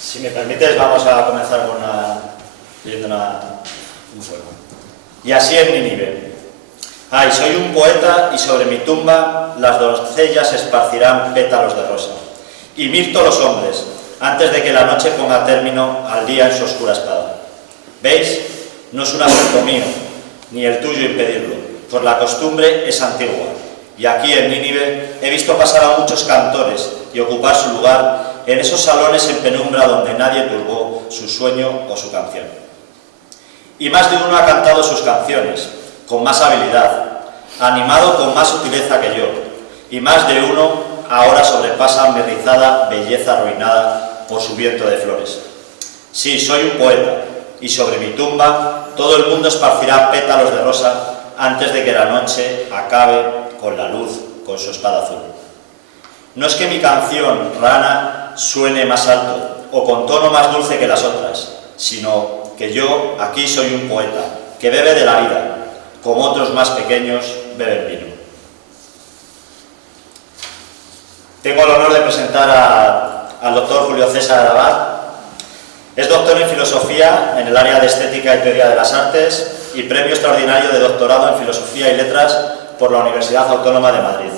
Si me permites, vamos a comenzar con leyendo un poema. Y así en Nínive. Ay, soy un poeta y sobre mi tumba las doncellas esparcirán pétalos de rosa. Y mirto los hombres, antes de que la noche ponga término al día en su oscura espada. ¿Veis? No es un asunto mío, ni el tuyo impedirlo, pues la costumbre es antigua. Y aquí en Nínive he visto pasar a muchos cantores y ocupar su lugar en esos salones en penumbra donde nadie turbó su sueño o su canción. Y más de uno ha cantado sus canciones, con más habilidad, animado con más sutileza que yo, y más de uno ahora sobrepasa mi rizada belleza arruinada por su viento de flores. Sí, soy un poeta, y sobre mi tumba todo el mundo esparcirá pétalos de rosa antes de que la noche acabe con la luz, con su espada azul. No es que mi canción, rana, suene más alto o con tono más dulce que las otras, sino que yo aquí soy un poeta que bebe de la vida, como otros más pequeños beben vino. Tengo el honor de presentar al doctor Julio César Abad. Es doctor en filosofía en el área de estética y teoría de las artes y premio extraordinario de doctorado en filosofía y letras por la Universidad Autónoma de Madrid.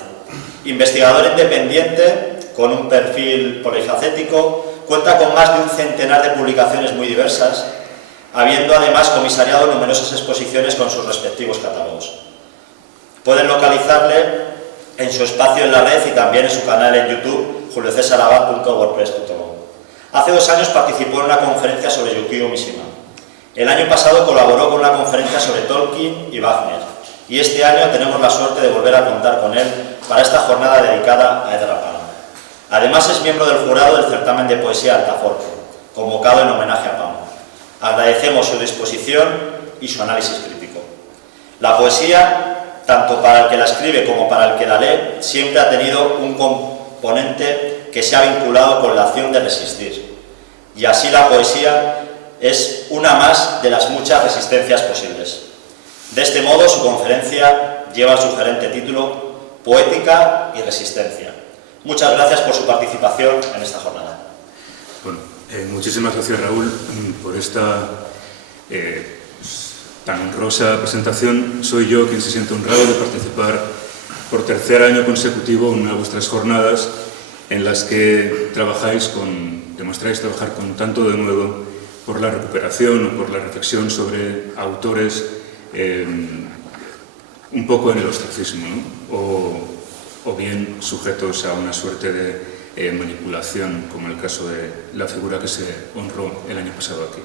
Investigador independiente con un perfil polifacético, cuenta con más de un centenar de publicaciones muy diversas, habiendo además comisariado numerosas exposiciones con sus respectivos catálogos. Pueden localizarle en su espacio en la red y también en su canal en YouTube, juliocesarabad.wordpress.com. Hace 2 años participó en una conferencia sobre Yukio Mishima. El año pasado colaboró con una conferencia sobre Tolkien y Wagner, y este año tenemos la suerte de volver a contar con él para esta jornada dedicada a Edgar Pound. Además es miembro del jurado del certamen de poesía Altaforte, convocado en homenaje a Pound. Agradecemos su disposición y su análisis crítico. La poesía, tanto para el que la escribe como para el que la lee, siempre ha tenido un componente que se ha vinculado con la acción de resistir. Y así la poesía es una más de las muchas resistencias posibles. De este modo, su conferencia lleva el sugerente título Poética y Resistencia. Muchas gracias por su participación en esta jornada. Bueno, muchísimas gracias, Raúl, por esta tan honrosa presentación. Soy yo quien se siente honrado de participar por 3er año consecutivo en una de vuestras jornadas en las que demostráis trabajar con tanto de nuevo por la recuperación o por la reflexión sobre autores un poco en el ostracismo, ¿no? o bien sujetos a una suerte de manipulación, como el caso de la figura que se honró el año pasado aquí.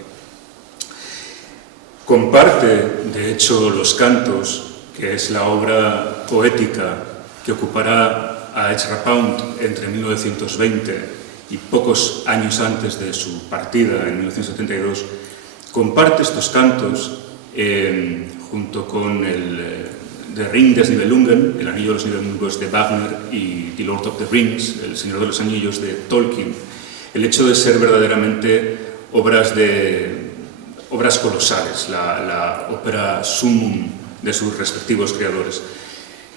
Comparte, de hecho, Los Cantos, que es la obra poética que ocupará a Ezra Pound entre 1920 y pocos años antes de su partida, en 1972, comparte estos cantos junto con el The Ring des Nibelungen, El Anillo de los Nibelungos de Wagner, y The Lord of the Rings, El Señor de los Anillos de Tolkien, el hecho de ser verdaderamente obras colosales, la ópera sumum de sus respectivos creadores.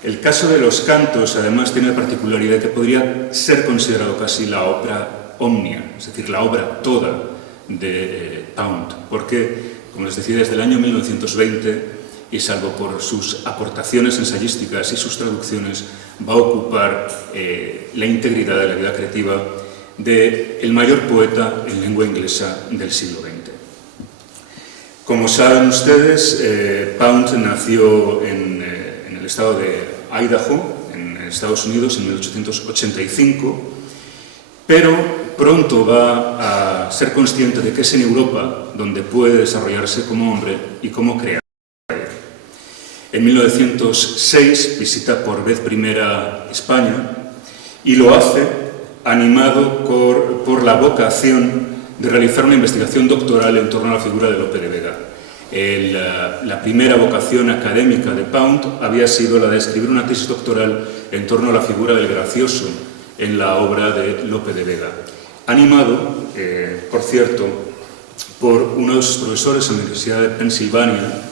El caso de Los Cantos, además, tiene la particularidad que podría ser considerado casi la ópera omnia, es decir, la obra toda de Pound, porque, como les decía, desde el año 1920, y salvo por sus aportaciones ensayísticas y sus traducciones, va a ocupar la integridad de la vida creativa del mayor poeta en lengua inglesa del siglo XX. Como saben ustedes, Pound nació en el estado de Idaho, en Estados Unidos, en 1885, pero pronto va a ser consciente de que es en Europa donde puede desarrollarse como hombre y como creador. En 1906 visita por vez primera España y lo hace animado por la vocación de realizar una investigación doctoral en torno a la figura de Lope de Vega. La primera vocación académica de Pound había sido la de escribir una tesis doctoral en torno a la figura del gracioso en la obra de Lope de Vega, animado, por cierto, por uno de sus profesores en la Universidad de Pensilvania,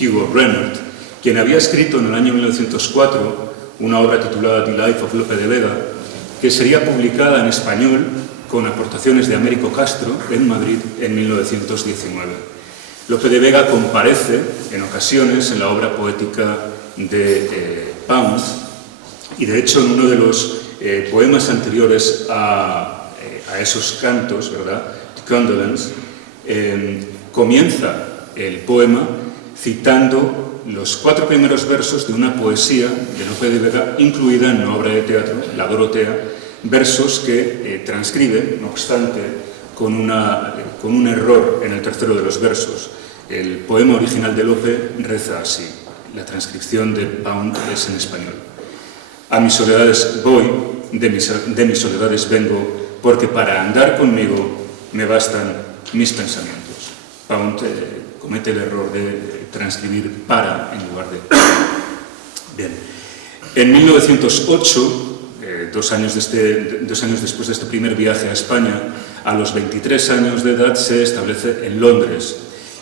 Hugo Rennert, quien había escrito en el año 1904 una obra titulada The Life of Lope de Vega, que sería publicada en español con aportaciones de Américo Castro en Madrid en 1919. Lope de Vega comparece en ocasiones en la obra poética de Pound, y de hecho en uno de los poemas anteriores a esos cantos, ¿verdad?, The Condolence, comienza el poema citando los 4 primeros versos de una poesía de Lope de Vega incluida en una obra de teatro, La Dorotea, versos que transcribe, no obstante, con un error en el tercero de los versos. El poema original de Lope reza así, la transcripción de Pound es en español. A mis soledades voy, de mis soledades vengo, porque para andar conmigo me bastan mis pensamientos. Pound comete el error de transcribir para en lugar de. Bien. En 1908, 2 años después de este primer viaje a España, a los 23 años de edad se establece en Londres,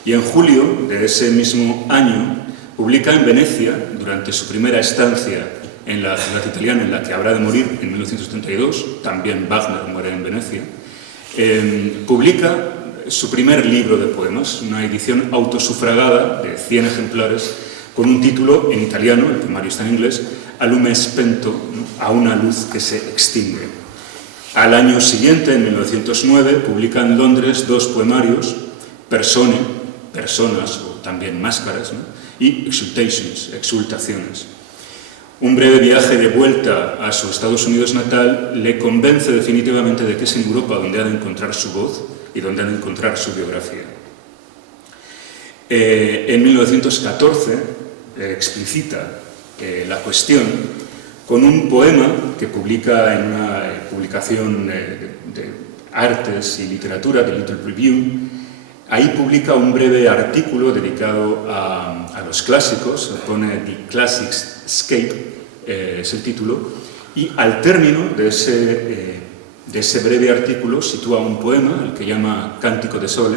y en julio de ese mismo año publica en Venecia, durante su primera estancia en la ciudad italiana en la que habrá de morir en 1932, también Wagner muere en Venecia, publica su primer libro de poemas, una edición autosufragada de 100 ejemplares con un título en italiano, el primario está en inglés, A lume spento, ¿no?, a una luz que se extingue. Al año siguiente, en 1909, publica en Londres 2 poemarios, Persone, personas o también máscaras, ¿no?, y Exultations, exultaciones. Un breve viaje de vuelta a su Estados Unidos natal le convence definitivamente de que es en Europa donde ha de encontrar su voz y donde ha de encontrar su biografía. En 1914 explicita la cuestión con un poema que publica en una publicación de artes y literatura, de Little Review. Ahí publica un breve artículo dedicado a los clásicos, pone The Classics Escape, es el título, y al término de ese breve artículo sitúa un poema, el que llama Cántico de Sole,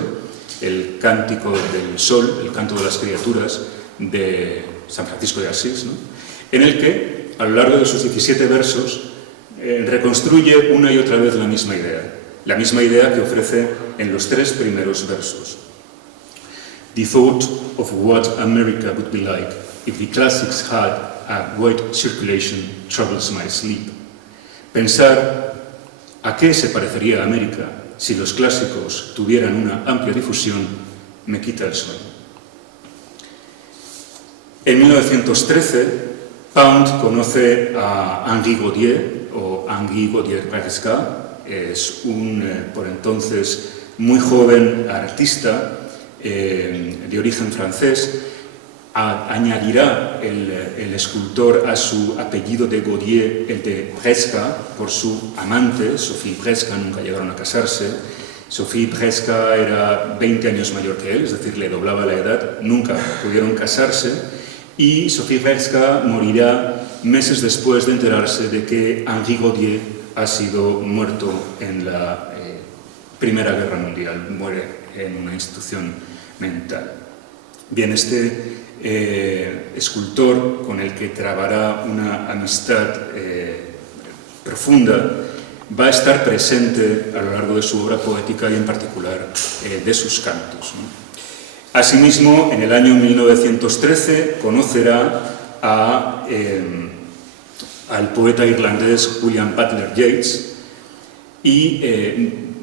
el cántico del sol, el canto de las criaturas de San Francisco de Asís, ¿no?, en el que, a lo largo de sus 17 versos, reconstruye una y otra vez la misma idea que ofrece en los 3 primeros versos. The thought of what America would be like if the classics had a wide circulation troubles my sleep. Pensar a qué se parecería América si los clásicos tuvieran una amplia difusión me quita el sueño. En 1913, Pound conoce a Henri Gaudier, o Henri Gaudier-Presca, es un, por entonces, muy joven artista de origen francés. Añadirá el escultor a su apellido de Gaudier el de Presca por su amante, Sophie Presca, nunca llegaron a casarse. Sophie Presca era 20 años mayor que él, es decir, le doblaba la edad, nunca pudieron casarse. Y Sophie Presca morirá meses después de enterarse de que Henri Gaudier ha sido muerto en la Primera Guerra Mundial, muere en una institución mental. Bien, este escultor con el que trabará una amistad profunda va a estar presente a lo largo de su obra poética y en particular de sus cantos, ¿no? Asimismo, en el año 1913 conocerá al poeta irlandés William Butler Yeats y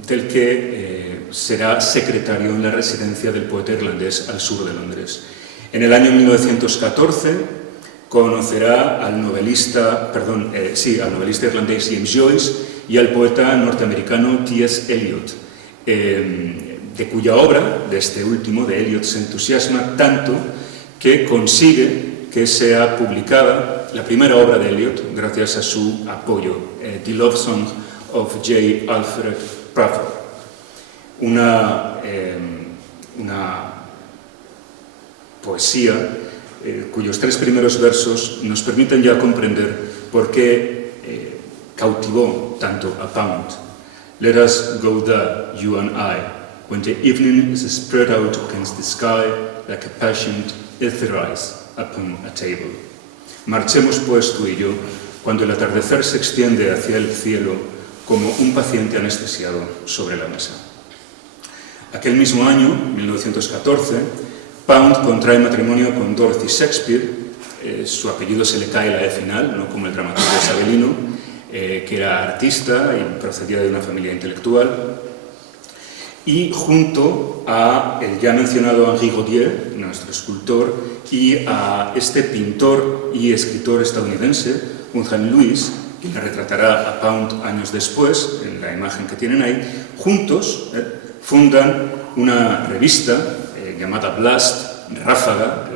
del que será secretario en la residencia del poeta irlandés al sur de Londres. En el año 1914 conocerá al novelista irlandés James Joyce y al poeta norteamericano T.S. Eliot, de cuya obra, de este último, de Eliot, se entusiasma tanto que consigue que sea publicada la primera obra de Eliot gracias a su apoyo, The Love Song of J. Alfred Prufrock, una poesía cuyos 3 primeros versos nos permiten ya comprender por qué cautivó tanto a Pound. Let us go there, you and I, when the evening is spread out against the sky like a patient ether ice upon a table. Marchemos pues tú y yo, cuando el atardecer se extiende hacia el cielo como un paciente anestesiado sobre la mesa. Aquel mismo año, 1914, Pound contrae matrimonio con Dorothy Shakespeare. Su apellido se le cae la E final, no como el dramaturgo isabelino, que era artista y procedía de una familia intelectual. Y junto a el ya mencionado Henri Gaudier, nuestro escultor, y a este pintor y escritor estadounidense, Unhan Lewis, quien le retratará a Pound años después, en la imagen que tienen ahí, juntos fundan una revista llamada Blast, Ráfaga,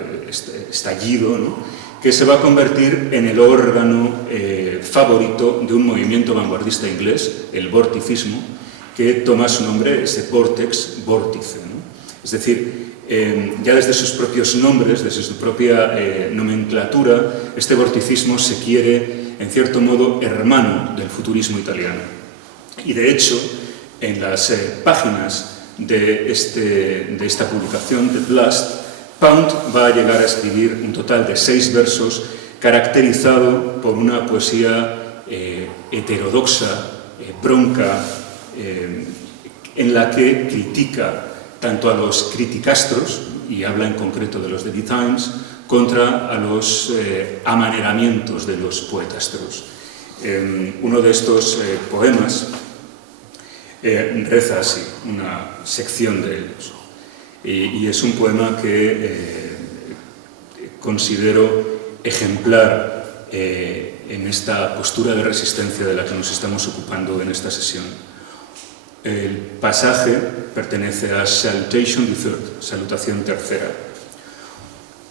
estallido, ¿no?, que se va a convertir en el órgano favorito de un movimiento vanguardista inglés, el vorticismo, que toma su nombre, ese vortex, vórtice, ¿no? Es decir, ya desde sus propios nombres, desde su propia nomenclatura, este vorticismo se quiere, en cierto modo, hermano del futurismo italiano. Y de hecho, en las páginas de esta publicación, de Blast, Pound va a llegar a escribir un total de 6 versos caracterizado por una poesía heterodoxa, bronca, en la que critica tanto a los criticastros, y habla en concreto de los de The Times, contra a los amaneramientos de los poetastros. Uno de estos poemas reza así, una sección de ellos, y es un poema que considero ejemplar en esta postura de resistencia de la que nos estamos ocupando en esta sesión. El pasaje pertenece a Salutation the Third, Salutación Tercera.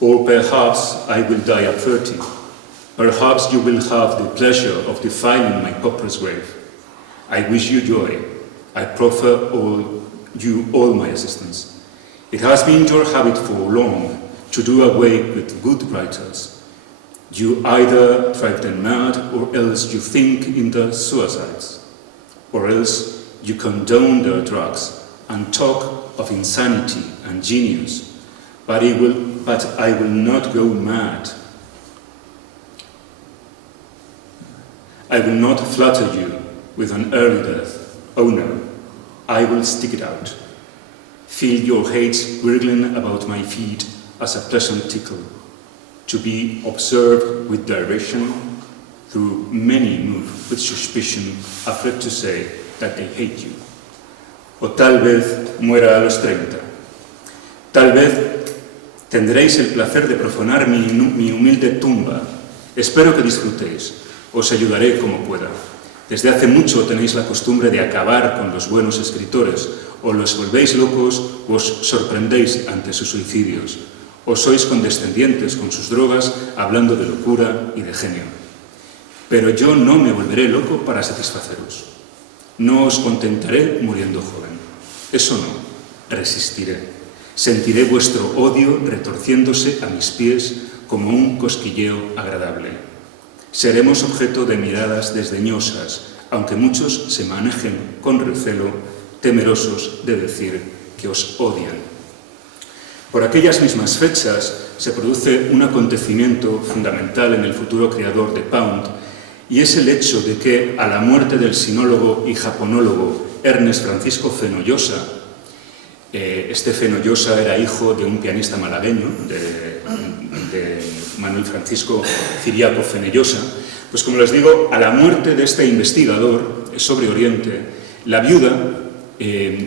Or perhaps I will die at 30. Perhaps you will have the pleasure of defiling my pauper's grave. I wish you joy. I proffer you all my assistance. It has been your habit for long to do away with good writers. You either drive them mad, or else you think in their suicides, or else you condone their drugs and talk of insanity and genius, but I will not go mad. I will not flatter you with an early death. Oh no, I will stick it out. Feel your hate wriggling about my feet as a pleasant tickle, to be observed with direction, through many move with suspicion, afraid to say that they hate you. O tal vez muera a los 30. Tal vez tendréis el placer de profanar mi humilde tumba. Espero que disfrutéis. Os ayudaré como pueda. Desde hace mucho tenéis la costumbre de acabar con los buenos escritores. O los volvéis locos o os sorprendéis ante sus suicidios. O sois condescendientes con sus drogas, hablando de locura y de genio. Pero yo no me volveré loco para satisfaceros. No os contentaré muriendo joven. Eso no, resistiré. Sentiré vuestro odio retorciéndose a mis pies como un cosquilleo agradable. Seremos objeto de miradas desdeñosas, aunque muchos se manejen con recelo, temerosos de decir que os odian. Por aquellas mismas fechas se produce un acontecimiento fundamental en el futuro creador de Pound, y es el hecho de que, a la muerte del sinólogo y japonólogo Ernest Francisco Fenollosa, este Fenollosa era hijo de un pianista malagueño, de Manuel Francisco Ciriaco Fenollosa, pues como les digo, a la muerte de este investigador sobre Oriente, la viuda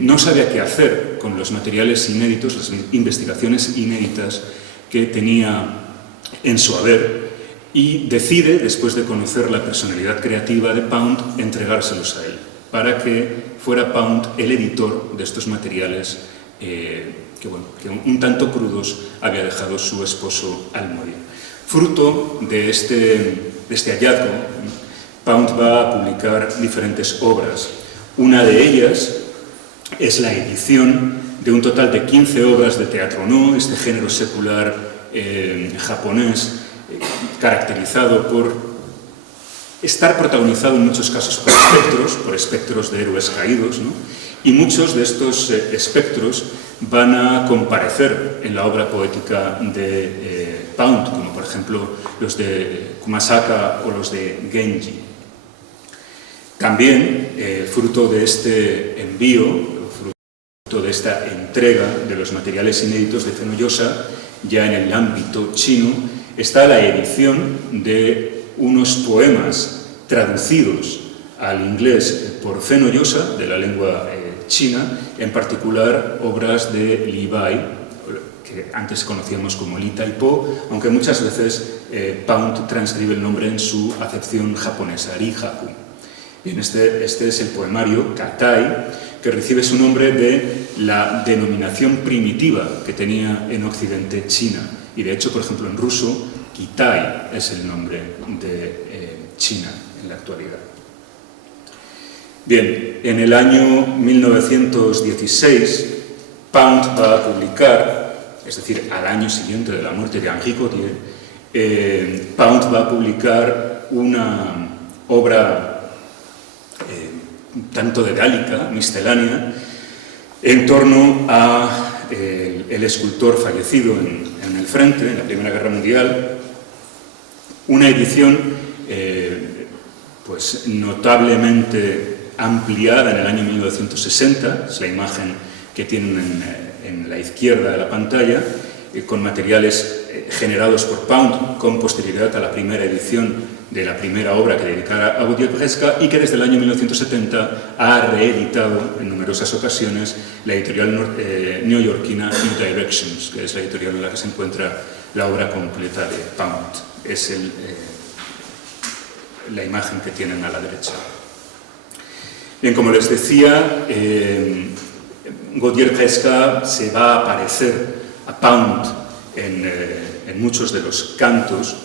no sabía qué hacer con los materiales inéditos, las investigaciones inéditas que tenía en su haber, y decide, después de conocer la personalidad creativa de Pound, entregárselos a él, para que fuera Pound el editor de estos materiales que un tanto crudos había dejado su esposo al morir. Fruto de este hallazgo, Pound va a publicar diferentes obras. Una de ellas es la edición de un total de 15 obras de teatro no, este género secular japonés, caracterizado por estar protagonizado en muchos casos por espectros de héroes caídos, ¿no? Y muchos de estos espectros van a comparecer en la obra poética de Pound, como por ejemplo los de Masaka o los de Genji. También, fruto de este envío, fruto de esta entrega de los materiales inéditos de Fenollosa, ya en el ámbito chino, está la edición de unos poemas traducidos al inglés por Fenollosa, de la lengua china, en particular obras de Li Bai, que antes conocíamos como Li Taipo, aunque muchas veces Pound transcribe el nombre en su acepción japonesa, Rihaku. Bien, este es el poemario Katai, que recibe su nombre de la denominación primitiva que tenía en Occidente China. Y de hecho, por ejemplo, en ruso, Kitai es el nombre de China en la actualidad. Bien, en el año 1916, Pound va a publicar, es decir, al año siguiente de la muerte de Henri Gautier, Pound va a publicar una obra tanto dedálica, miscelánea, en torno a el escultor fallecido en el frente, en la Primera Guerra Mundial, una edición pues notablemente ampliada en el año 1960, es la imagen que tienen en la izquierda de la pantalla, con materiales generados por Pound con posterioridad a la primera edición de la primera obra que dedicara a Gautier-Presca y que desde el año 1970 ha reeditado en numerosas ocasiones la editorial neoyorquina New Directions, que es la editorial en la que se encuentra la obra completa de Pound. Es la imagen que tienen a la derecha. Bien, como les decía, Gautier-Presca se va a parecer a Pound en muchos de los cantos,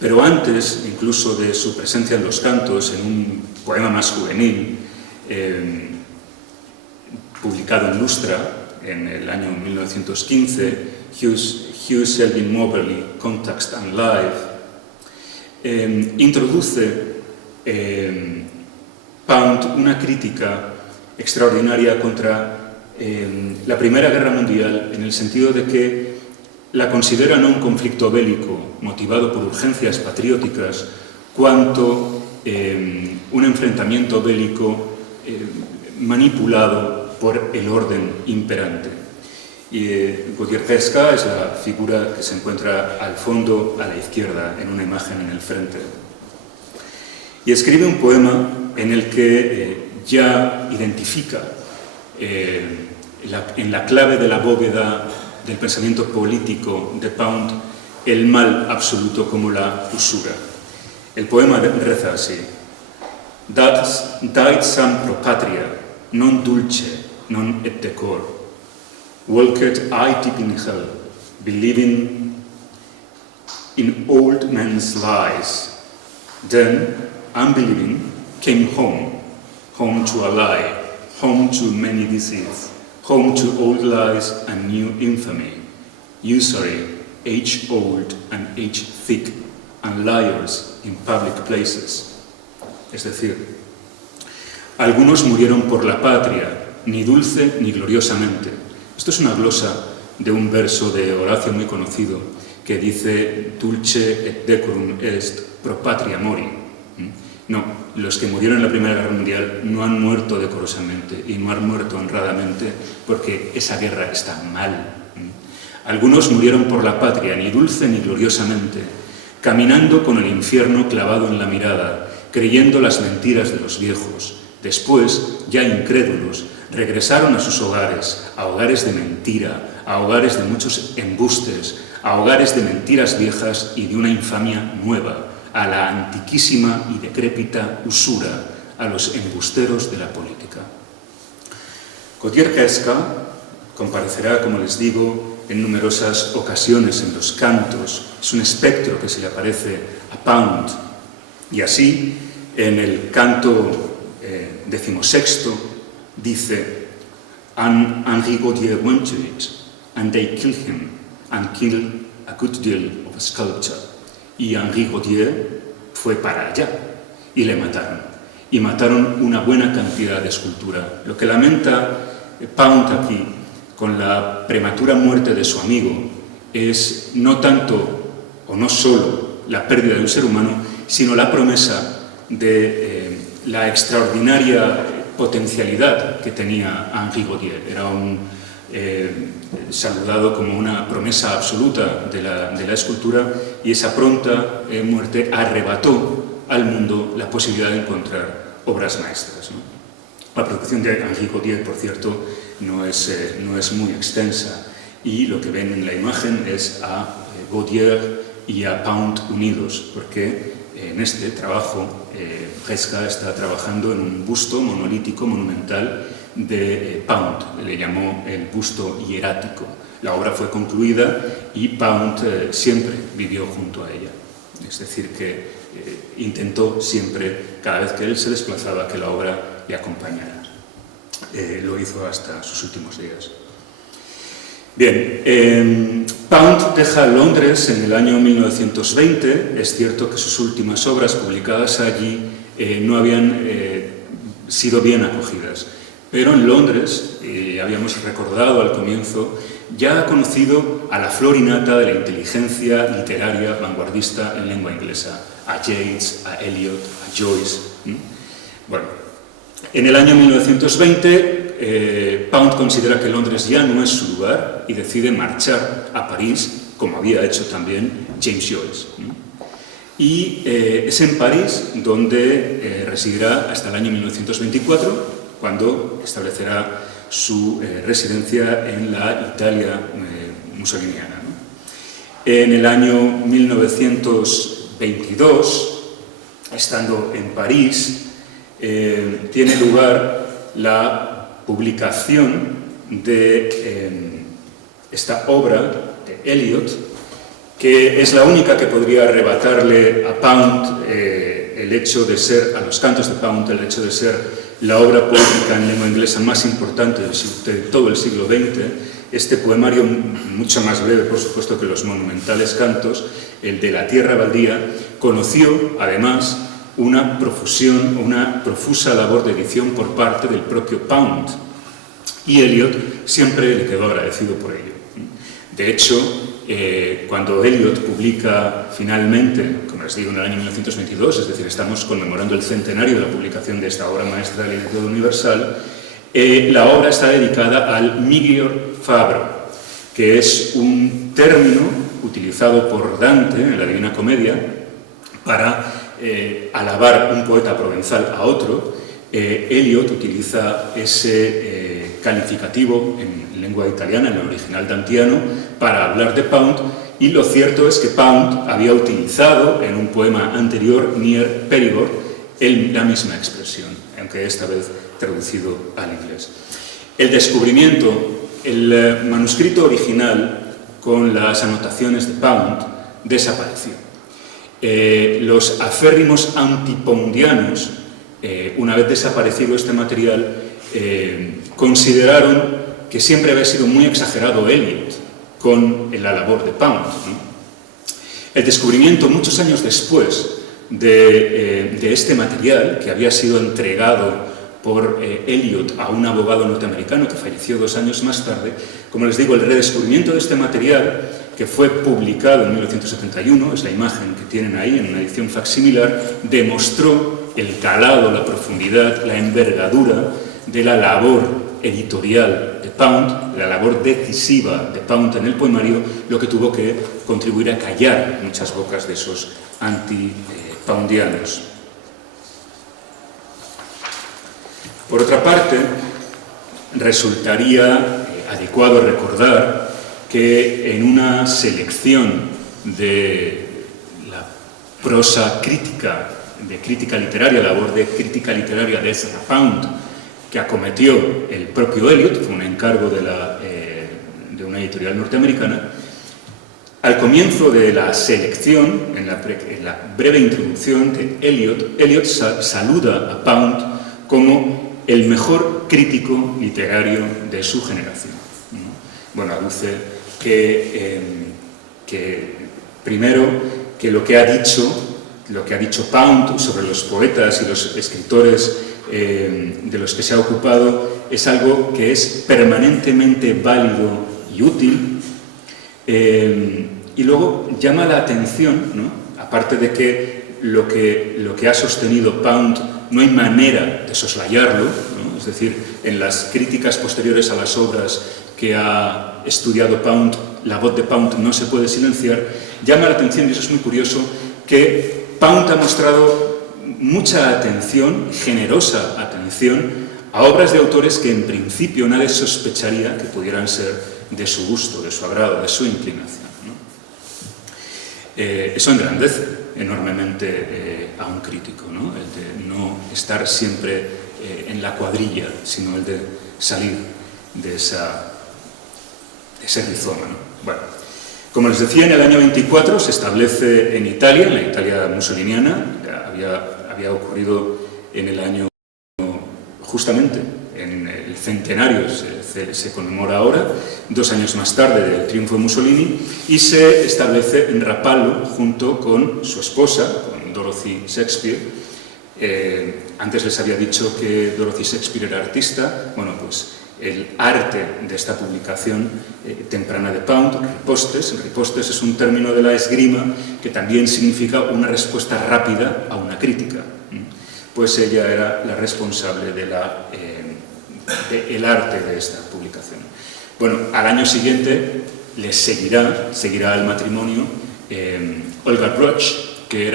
pero antes incluso de su presencia en los cantos, en un poema más juvenil, publicado en Lustra en el año 1915, Hugh Selwyn Moberly, Context and Life, introduce Pound una crítica extraordinaria contra la Primera Guerra Mundial, en el sentido de que la considera no un conflicto bélico motivado por urgencias patrióticas, cuanto un enfrentamiento bélico manipulado por el orden imperante. Y Gautier-Presca es la figura que se encuentra al fondo, a la izquierda, en una imagen en el frente. Y escribe un poema en el que ya identifica en la clave de la bóveda del pensamiento político de Pound el mal absoluto como la usura. El poema reza así: Dat sam pro patria, non dulce, non et decor. Walked I deep in hell, believing in old men's lies. Then, unbelieving, came home, home to a lie, home to many disease, home to old lies and new infamy, usury, age-old and age-thick, and liars in public places. Es decir, algunos murieron por la patria, ni dulce ni gloriosamente. Esto es una glosa de un verso de Horacio muy conocido que dice dulce et decorum est pro patria mori. No, los que murieron en la Primera Guerra Mundial no han muerto decorosamente y no han muerto honradamente porque esa guerra está mal. Algunos murieron por la patria, ni dulce ni gloriosamente, caminando con el infierno clavado en la mirada, creyendo las mentiras de los viejos. Después, ya incrédulos, regresaron a sus hogares, a hogares de mentira, a hogares de muchos embustes, a hogares de mentiras viejas y de una infamia nueva, a la antiquísima y decrépita usura, a los embusteros de la política. Gautier-Presca comparecerá, como les digo, en numerosas ocasiones en los cantos. Es un espectro que se le aparece a Pound. Y así, en el canto 16, dice: Henri Gautier went to it, and they killed him, and killed a good deal of sculpture. Y Henri Gautier fue para allá, y le mataron. Y mataron una buena cantidad de escultura. Lo que lamenta Pound aquí, con la prematura muerte de su amigo, es no tanto o no solo la pérdida de un ser humano, sino la promesa de la extraordinaria potencialidad que tenía Henri Gautier. Era saludado como una promesa absoluta de la escultura, y esa pronta muerte arrebató al mundo la posibilidad de encontrar obras maestras, ¿no? La producción de Henri Gautier, por cierto, no es muy extensa, y lo que ven en la imagen es a Gautier y a Pound unidos, porque en este trabajo Bresca está trabajando en un busto monolítico monumental de Pound. Le llamó el busto hierático. La obra fue concluida y Pound siempre vivió junto a ella. Es decir, que intentó siempre, cada vez que él se desplazaba, que la obra le acompañara. Lo hizo hasta sus últimos días. Bien, Pound deja Londres en el año 1920. Es cierto que sus últimas obras publicadas allí no habían sido bien acogidas, pero en Londres, habíamos recordado al comienzo, ya ha conocido a la flor innata de la inteligencia literaria vanguardista en lengua inglesa, a Yeats, a Eliot, a Joyce. Bueno, en el año 1920 Pound considera que Londres ya no es su lugar y decide marchar a París, como había hecho también James Joyce. Y es en París donde residirá hasta el año 1924, cuando establecerá su residencia en la Italia mussoliniana, ¿no? En el año 1922, estando en París, tiene lugar la publicación de esta obra de Eliot, que es la única que podría arrebatarle a Pound el hecho de ser, a los cantos de Pound, el hecho de ser la obra poética en lengua inglesa más importante de todo el siglo XX. Este poemario, mucho más breve, por supuesto, que los monumentales cantos, el de La tierra baldía, conoció, además, una profusa labor de edición por parte del propio Pound, y Eliot siempre le quedó agradecido por ello. De hecho, cuando Eliot publica finalmente, como les digo, en el año 1922, es decir, estamos conmemorando el centenario de la publicación de esta obra maestra de la literatura universal, la obra está dedicada al Miglior Fabro, que es un término utilizado por Dante en la Divina Comedia para alabar un poeta provenzal a otro. Eliot utiliza ese calificativo en lengua italiana, en el original dantiano, para hablar de Pound, y lo cierto es que Pound había utilizado en un poema anterior, Near Perigord, la misma expresión, aunque esta vez traducido al inglés. El descubrimiento, el manuscrito original con las anotaciones de Pound desapareció. Los acérrimos antipoundianos, una vez desaparecido este material, consideraron que siempre había sido muy exagerado Eliot con la labor de Pound, ¿no? El descubrimiento, muchos años después de este material, que había sido entregado por Eliot a un abogado norteamericano que falleció 2 años más tarde, como les digo, el redescubrimiento de este material, que fue publicado en 1971, es la imagen que tienen ahí en una edición facsimilar, demostró el calado, la profundidad, la envergadura de la labor editorial de Pound, la labor decisiva de Pound en el poemario, lo que tuvo que contribuir a callar muchas bocas de esos anti-poundianos. Por otra parte, resultaría adecuado recordar que en una selección de la prosa crítica, de crítica literaria, labor de crítica literaria de Ezra Pound, que acometió el propio Eliot, fue un encargo de una editorial norteamericana, al comienzo de la selección, en la breve introducción de Eliot saluda a Pound como el mejor crítico literario de su generación. Bueno, aduce que primero, que lo que ha dicho Pound sobre los poetas y los escritores de los que se ha ocupado es algo que es permanentemente válido y útil, y luego llama la atención, ¿no? Aparte de que lo que ha sostenido Pound no hay manera de soslayarlo, ¿no? Es decir, en las críticas posteriores a las obras que ha estudiado Pound, la voz de Pound no se puede silenciar. Llama la atención, y eso es muy curioso, que Pound ha mostrado mucha atención, generosa atención, a obras de autores que en principio nadie sospecharía que pudieran ser de su gusto, de su agrado, de su inclinación, ¿no? Eso engrandece enormemente a un crítico, ¿no? El de no estar siempre en la cuadrilla, sino el de salir de ese rizoma, ¿no? Bueno, como les decía, en el año 24 se establece en Italia, en la Italia mussoliniana, había ocurrido en el año, justamente en el centenario, se conmemora ahora, 2 años más tarde del triunfo de Mussolini, y se establece en Rapallo junto con su esposa, con Dorothy Shakespeare. Antes les había dicho que Dorothy Shakespeare era artista. Bueno, pues el arte de esta publicación temprana de Pound, ripostes. Ripostes es un término de la esgrima que también significa una respuesta rápida a una crítica. Pues ella era la responsable del arte de esta publicación. Bueno, al año siguiente les seguirá el matrimonio Olga Bruch, que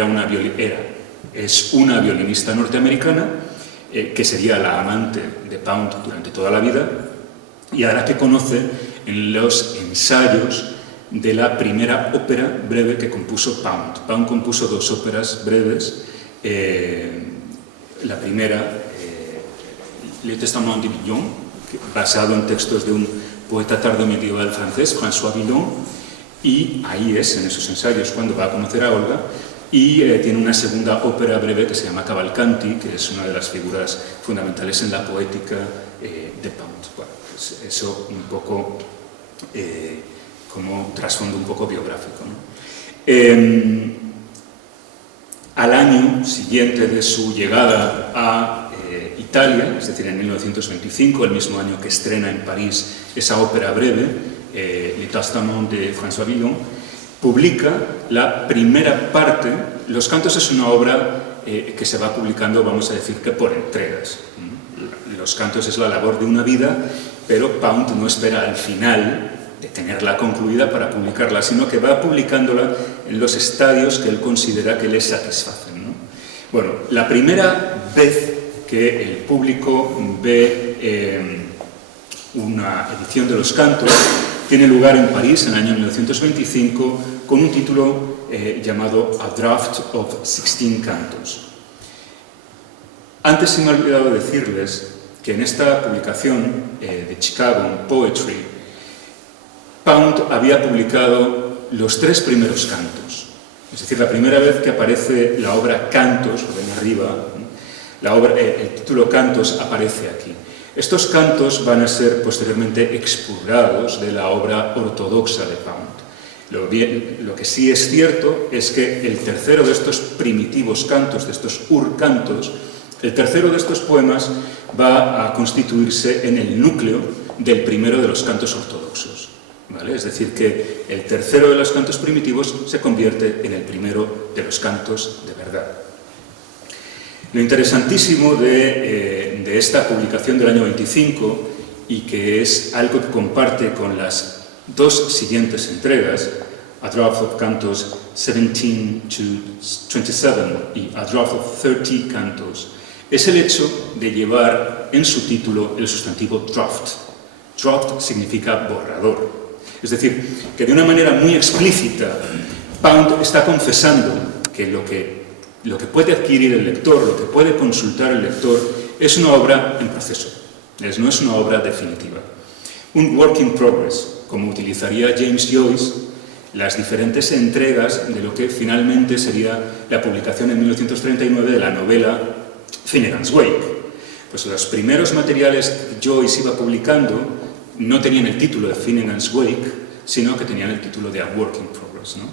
es una violinista norteamericana, que sería la amante de Pound durante toda la vida, y a la que conoce en los ensayos de la primera ópera breve que compuso Pound. Pound compuso 2 óperas breves. La primera, Le Testament de Villon, basado en textos de un poeta tardomedieval francés, François Villon, y ahí es, en esos ensayos, cuando va a conocer a Olga, y tiene una segunda ópera breve que se llama Cavalcanti, que es una de las figuras fundamentales en la poética de Pound. Bueno, pues eso un poco como trasfondo un poco biográfico, ¿no? Al año siguiente de su llegada a Italia, es decir, en 1925, el mismo año que estrena en París esa ópera breve, Le Testament de François Villon, publica la primera parte. Los Cantos es una obra que se va publicando, vamos a decir que por entregas. Los Cantos es la labor de una vida, pero Pound no espera al final de tenerla concluida para publicarla, sino que va publicándola en los estadios que él considera que le satisfacen, ¿no? Bueno, la primera vez que el público ve una edición de Los Cantos tiene lugar en París en el año 1925 con un título llamado A Draft of 16 Cantos. Antes se me ha olvidado decirles que en esta publicación de Chicago, Poetry, Pound había publicado los 3 primeros cantos. Es decir, la primera vez que aparece la obra Cantos, lo ven arriba, el título Cantos aparece aquí. Estos cantos van a ser posteriormente expurgados de la obra ortodoxa de Pound. Lo que sí es cierto es que el tercero de estos primitivos cantos, de estos urcantos, el tercero de estos poemas va a constituirse en el núcleo del primero de los cantos ortodoxos, ¿vale? Es decir, que el tercero de los cantos primitivos se convierte en el primero de los cantos de verdad. Lo interesantísimo de esta publicación del año 25, y que es algo que comparte con las 2 siguientes entregas, A Draft of Cantos 17 to 27 y A Draft of 30 Cantos, es el hecho de llevar en su título el sustantivo draft. Draft significa borrador. Es decir, que de una manera muy explícita, Pound está confesando que lo que puede adquirir el lector, lo que puede consultar el lector, es una obra en proceso, no es una obra definitiva. Un work in progress, como utilizaría James Joyce las diferentes entregas de lo que finalmente sería la publicación en 1939 de la novela Finnegan's Wake. Pues los primeros materiales que Joyce iba publicando no tenían el título de Finnegan's Wake, sino que tenían el título de A Work in Progress, ¿no?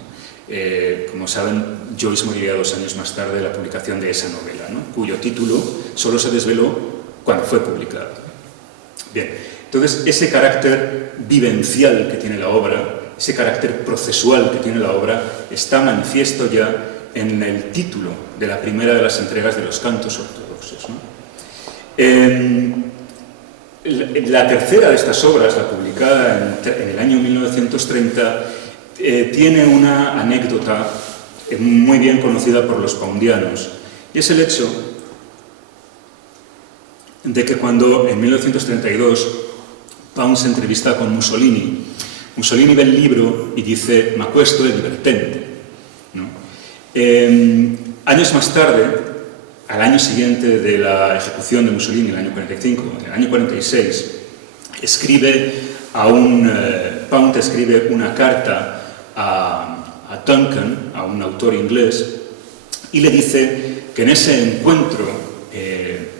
Como saben, Joyce moriría 2 años más tarde de la publicación de esa novela, ¿no? Cuyo título solo se desveló cuando fue publicado. Bien, entonces ese carácter vivencial que tiene la obra, ese carácter procesual que tiene la obra, está manifiesto ya en el título de la primera de las entregas de los cantos ortodoxos, ¿no? La tercera de estas obras, la publicada en el año 1930, tiene una anécdota muy bien conocida por los poundianos, y es el hecho de que cuando en 1932 Pound se entrevista con Mussolini, Mussolini ve el libro y dice: "Ma questo è divertente", ¿no? Años más tarde, al año siguiente de la ejecución de Mussolini, el año 45, en el año 46, Pound escribe una carta a Duncan, a un autor inglés, y le dice que en ese encuentro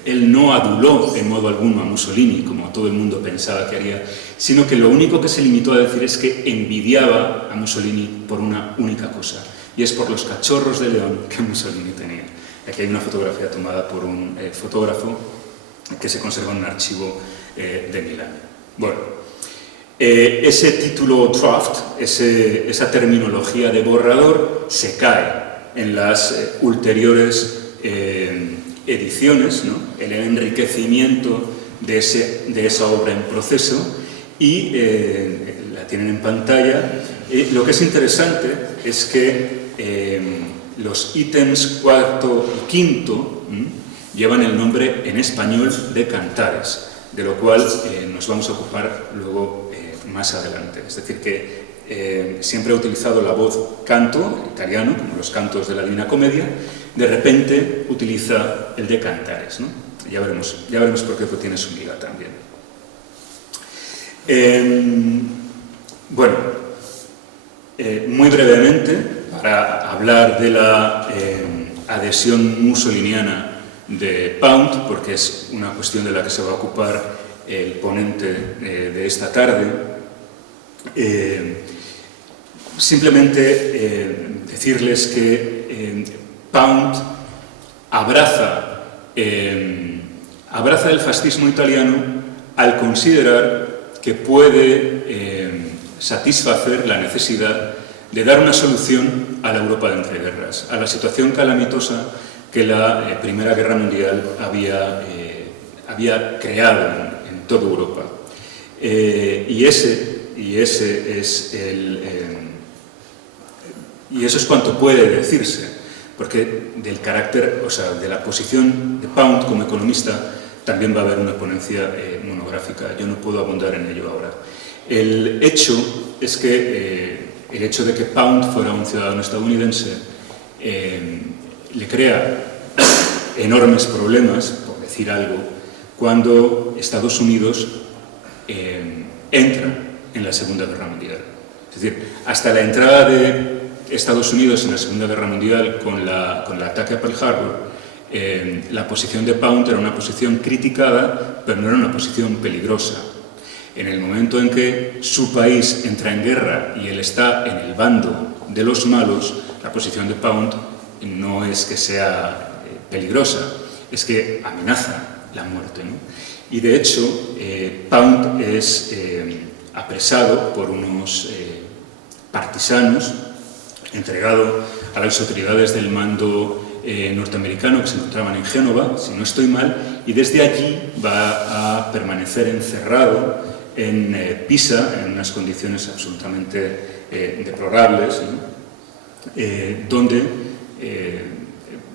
él no aduló en modo alguno a Mussolini, como todo el mundo pensaba que haría, sino que lo único que se limitó a decir es que envidiaba a Mussolini por una única cosa, y es por los cachorros de león que Mussolini tenía. Aquí hay una fotografía tomada por un fotógrafo que se conserva en un archivo de Milán. Bueno, ese título draft, esa terminología de borrador, se cae en las ulteriores ediciones, ¿no? El enriquecimiento de esa obra en proceso, y la tienen en pantalla. Lo que es interesante es que los ítems cuarto y quinto llevan el nombre en español de Cantares, de lo cual nos vamos a ocupar luego más adelante. Es decir, que siempre ha utilizado la voz canto, italiano, como los cantos de la Divina Comedia. De repente utiliza el de Cantares, ¿no? Ya veremos por qué tiene su liga también. Bueno, muy brevemente, para hablar de la adhesión mussoliniana de Pound, porque es una cuestión de la que se va a ocupar el ponente de esta tarde, simplemente decirles que Pound abraza el fascismo italiano al considerar que puede satisfacer la necesidad de dar una solución a la Europa de entreguerras, a la situación calamitosa que la Primera Guerra Mundial había creado en toda Europa. Y eso es cuanto puede decirse, porque del carácter, o sea, de la posición de Pound como economista también va a haber una ponencia monográfica. Yo no puedo abundar en ello ahora. El hecho es que el hecho de que Pound fuera un ciudadano estadounidense le crea enormes problemas, por decir algo, cuando Estados Unidos entra en la Segunda Guerra Mundial. Es decir, hasta la entrada de Estados Unidos en la Segunda Guerra Mundial con el ataque a Pearl Harbor, la posición de Pound era una posición criticada, pero no era una posición peligrosa. En el momento en que su país entra en guerra y él está en el bando de los malos, la posición de Pound no es que sea peligrosa, es que amenaza la muerte, ¿no? Y de hecho, Pound es apresado por unos partisanos, entregado a las autoridades del mando norteamericano que se encontraban en Génova, si no estoy mal, y desde allí va a permanecer encerrado en Pisa, en unas condiciones absolutamente deplorables, ¿no? Donde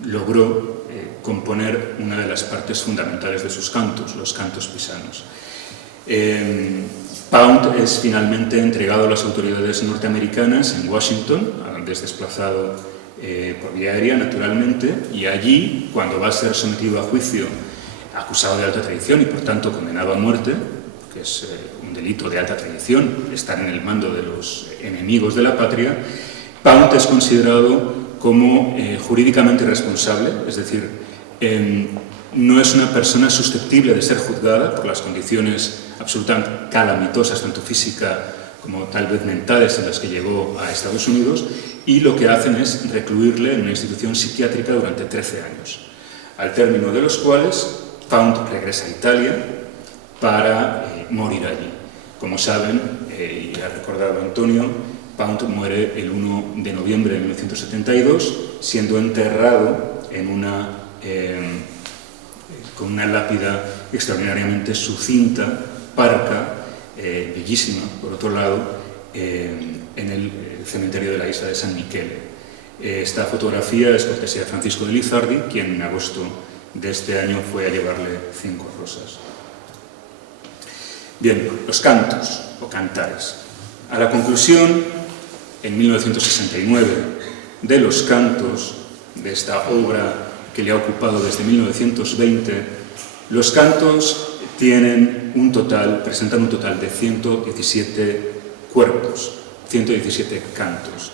logró componer una de las partes fundamentales de sus cantos, los cantos pisanos. Pound es finalmente entregado a las autoridades norteamericanas en Washington, a donde es desplazado por vía aérea, naturalmente, y allí, cuando va a ser sometido a juicio, acusado de alta traición y por tanto condenado a muerte, que es un delito de alta traición, estar en el mando de los enemigos de la patria, Pound es considerado como jurídicamente responsable, es decir, no es una persona susceptible de ser juzgada por las condiciones absolutamente calamitosas, tanto física como tal vez mentales, en las que llegó a Estados Unidos, y lo que hacen es recluirle en una institución psiquiátrica durante 13 años, al término de los cuales Pound regresa a Italia para morir allí. Como saben, y ha recordado Antonio, Pound muere el 1 de noviembre de 1972, siendo enterrado en con una lápida extraordinariamente sucinta, parca, bellísima, por otro lado, en el cementerio de la isla de San Michele. Esta fotografía es cortesía de Francisco de Lizardi, quien en agosto de este año fue a llevarle 5 rosas. Bien, los cantos o cantares. A la conclusión, en 1969, de los cantos, de esta obra que le ha ocupado desde 1920, los cantos presentan un total de 117 cuerpos, 117 cantos,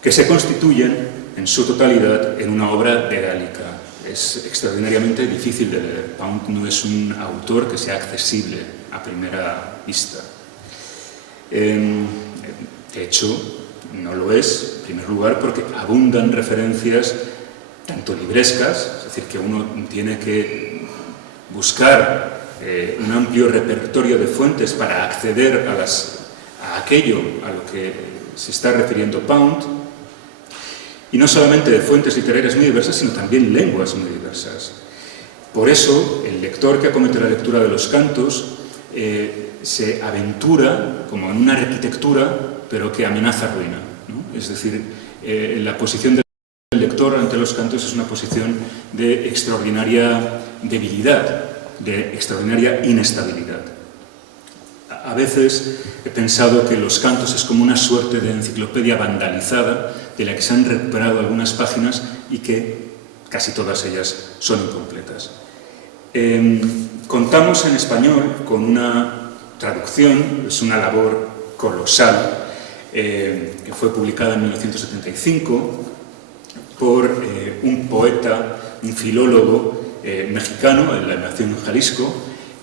que se constituyen en su totalidad en una obra herálica. Es extraordinariamente difícil de leer. Pound no es un autor que sea accesible a primera vista. De hecho, no lo es, en primer lugar, porque abundan referencias tanto librescas, es decir, que uno tiene que buscar un amplio repertorio de fuentes para acceder a aquello a lo que se está refiriendo Pound, y no solamente de fuentes literarias muy diversas, sino también lenguas muy diversas. Por eso, el lector que acomete la lectura de los cantos se aventura como en una arquitectura, pero que amenaza ruina, ¿no? Es decir, la posición del lector ante los cantos es una posición de extraordinaria debilidad, de extraordinaria inestabilidad. A veces he pensado que los cantos es como una suerte de enciclopedia vandalizada de la que se han recuperado algunas páginas y que casi todas ellas son incompletas. Contamos en español con una traducción, es una labor colosal, que fue publicada en 1975 por un poeta, un filólogo mexicano de la nación Jalisco,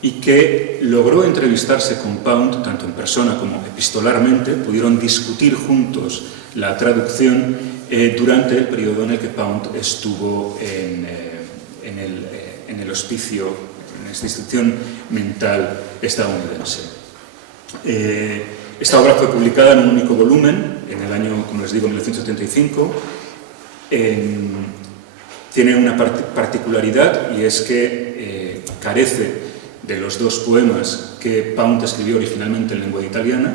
y que logró entrevistarse con Pound, tanto en persona como epistolarmente. Pudieron discutir juntos la traducción durante el periodo en el que Pound estuvo en el hospicio, en esta institución mental estadounidense. Esta obra fue publicada en un único volumen, en el año, como les digo, 1975. Tiene una particularidad, y es que carece de los 2 poemas que Pound escribió originalmente en lengua italiana,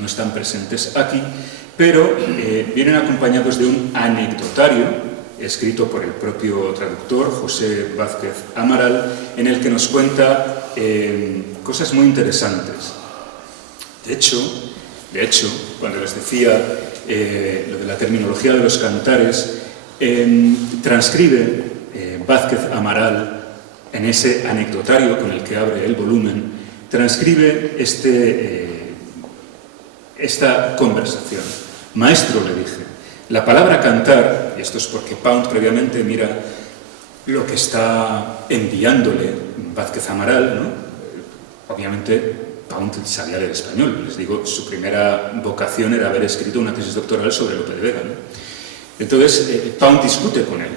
no están presentes aquí, pero vienen acompañados de un anecdotario escrito por el propio traductor, José Vázquez Amaral, en el que nos cuenta cosas muy interesantes. De hecho, cuando les decía lo de la terminología de los cantares, transcribe Vázquez Amaral, en ese anecdotario con el que abre el volumen, transcribe esta conversación. Maestro, le dije, la palabra cantar, y esto es porque Pound previamente mira lo que está enviándole Vázquez Amaral, ¿no? Obviamente Pound sabía leer español, les digo, su primera vocación era haber escrito una tesis doctoral sobre Lope de Vega, ¿no? Entonces Pound discute con él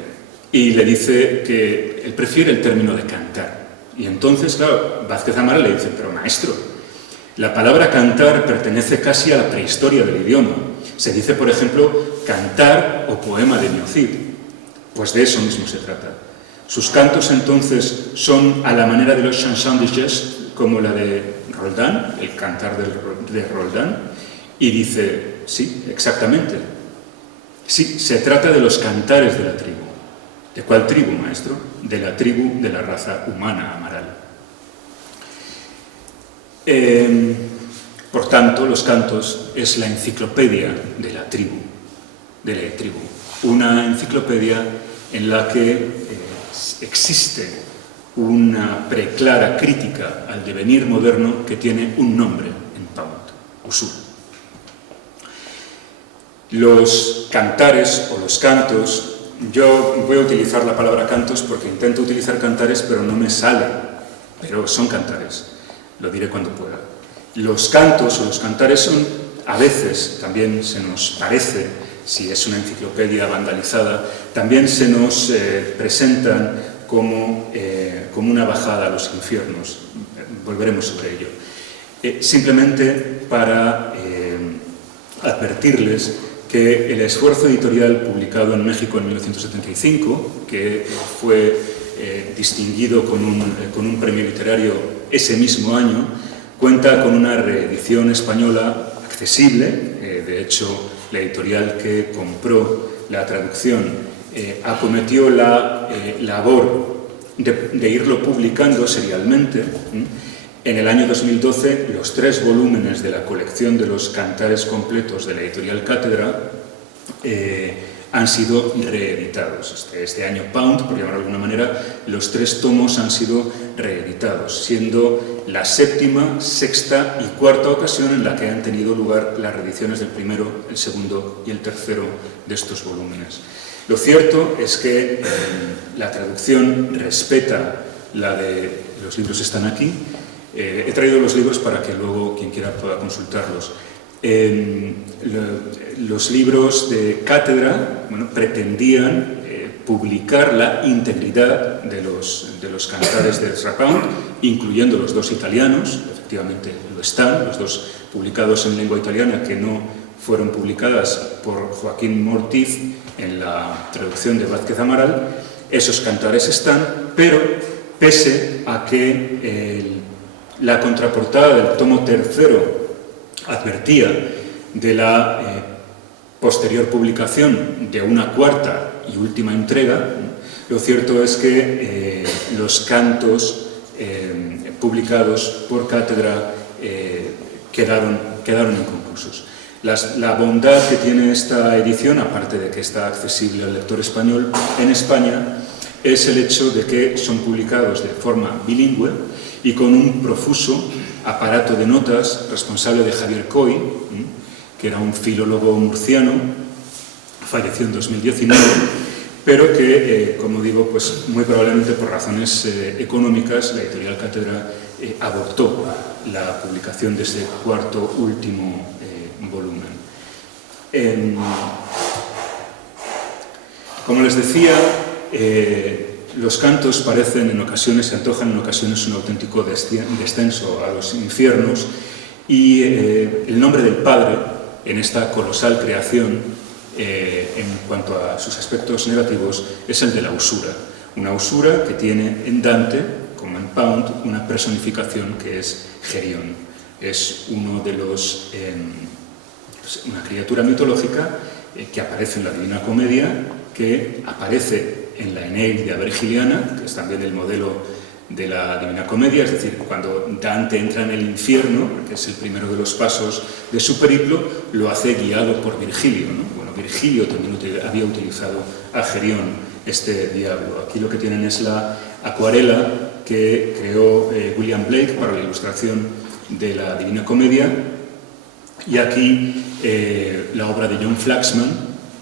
y le dice que él prefiere el término de cantar. Y entonces, claro, Vázquez Amaral le dice, pero maestro, la palabra cantar pertenece casi a la prehistoria del idioma. Se dice, por ejemplo, cantar o poema de Miocid. Pues de eso mismo se trata. Sus cantos, entonces, son a la manera de los chansons de jazz, como la de Roldán, el cantar de Roldán, y dice, sí, exactamente. Sí, se trata de los cantares de la tribu. ¿De cuál tribu, maestro? De la tribu de la raza humana, Amaral. Por tanto, los cantos es la enciclopedia de la tribu, una enciclopedia en la que existe una preclara crítica al devenir moderno que tiene un nombre en Pound, Usura. Los cantares o los cantos, yo voy a utilizar la palabra cantos porque intento utilizar cantares, pero no me sale, pero son cantares, lo diré cuando pueda. Los cantos o los cantares son, a veces, también se nos parece, si es una enciclopedia vandalizada, también se nos presentan como una bajada a los infiernos. Volveremos sobre ello. Simplemente para advertirles que el esfuerzo editorial publicado en México en 1975, que fue distinguido con un premio literario ese mismo año, cuenta con una reedición española accesible. De hecho, la editorial que compró la traducción acometió la labor de irlo publicando serialmente. En el año 2012, los 3 volúmenes de la colección de los cantares completos de la editorial Cátedra han sido reeditados. Este año Pound, por llamarlo de alguna manera, los 3 tomos han sido reeditados, siendo la 7ª, 6ª y 4ª ocasión en la que han tenido lugar las reediciones del primero, el segundo y el tercero de estos volúmenes. Lo cierto es que la traducción respeta la de los libros están aquí. He traído los libros para que luego quien quiera pueda consultarlos. Los libros de Cátedra pretendían publicar la integridad de los cantares de Ezra Pound, incluyendo los 2 italianos. Efectivamente lo están, los 2 publicados en lengua italiana que no fueron publicadas por Joaquín Mortiz en la traducción de Vázquez Amaral. Esos cantares están, pero pese a que la contraportada del tomo 3º advertía de la posterior publicación de una 4ª y última entrega, lo cierto es que los cantos publicados por Cátedra quedaron inconclusos. La bondad que tiene esta edición, aparte de que está accesible al lector español en España, es el hecho de que son publicados de forma bilingüe y con un profuso aparato de notas responsable de Javier Coy, que era un filólogo murciano, falleció en 2019, pero que, como digo, pues muy probablemente por razones económicas, la editorial Cátedra abortó la publicación de ese 4º último volumen. Como les decía, los cantos parecen en ocasiones, se antojan en ocasiones un auténtico descenso a los infiernos, y el nombre del Padre en esta colosal creación, en cuanto a sus aspectos negativos, es el de la usura. Una usura que tiene en Dante, como en Pound, una personificación que es Gerión. Es uno de los... una criatura mitológica que aparece en la Divina Comedia, que aparece en la Eneida Vergiliana, que es también el modelo de la Divina Comedia, es decir, cuando Dante entra en el infierno, que es el primero de los pasos de su periplo, lo hace guiado por Virgilio, ¿no? Bueno, Virgilio también había utilizado a Gerión, este diablo. Aquí lo que tienen es la acuarela que creó William Blake para la ilustración de la Divina Comedia, y aquí la obra de John Flaxman,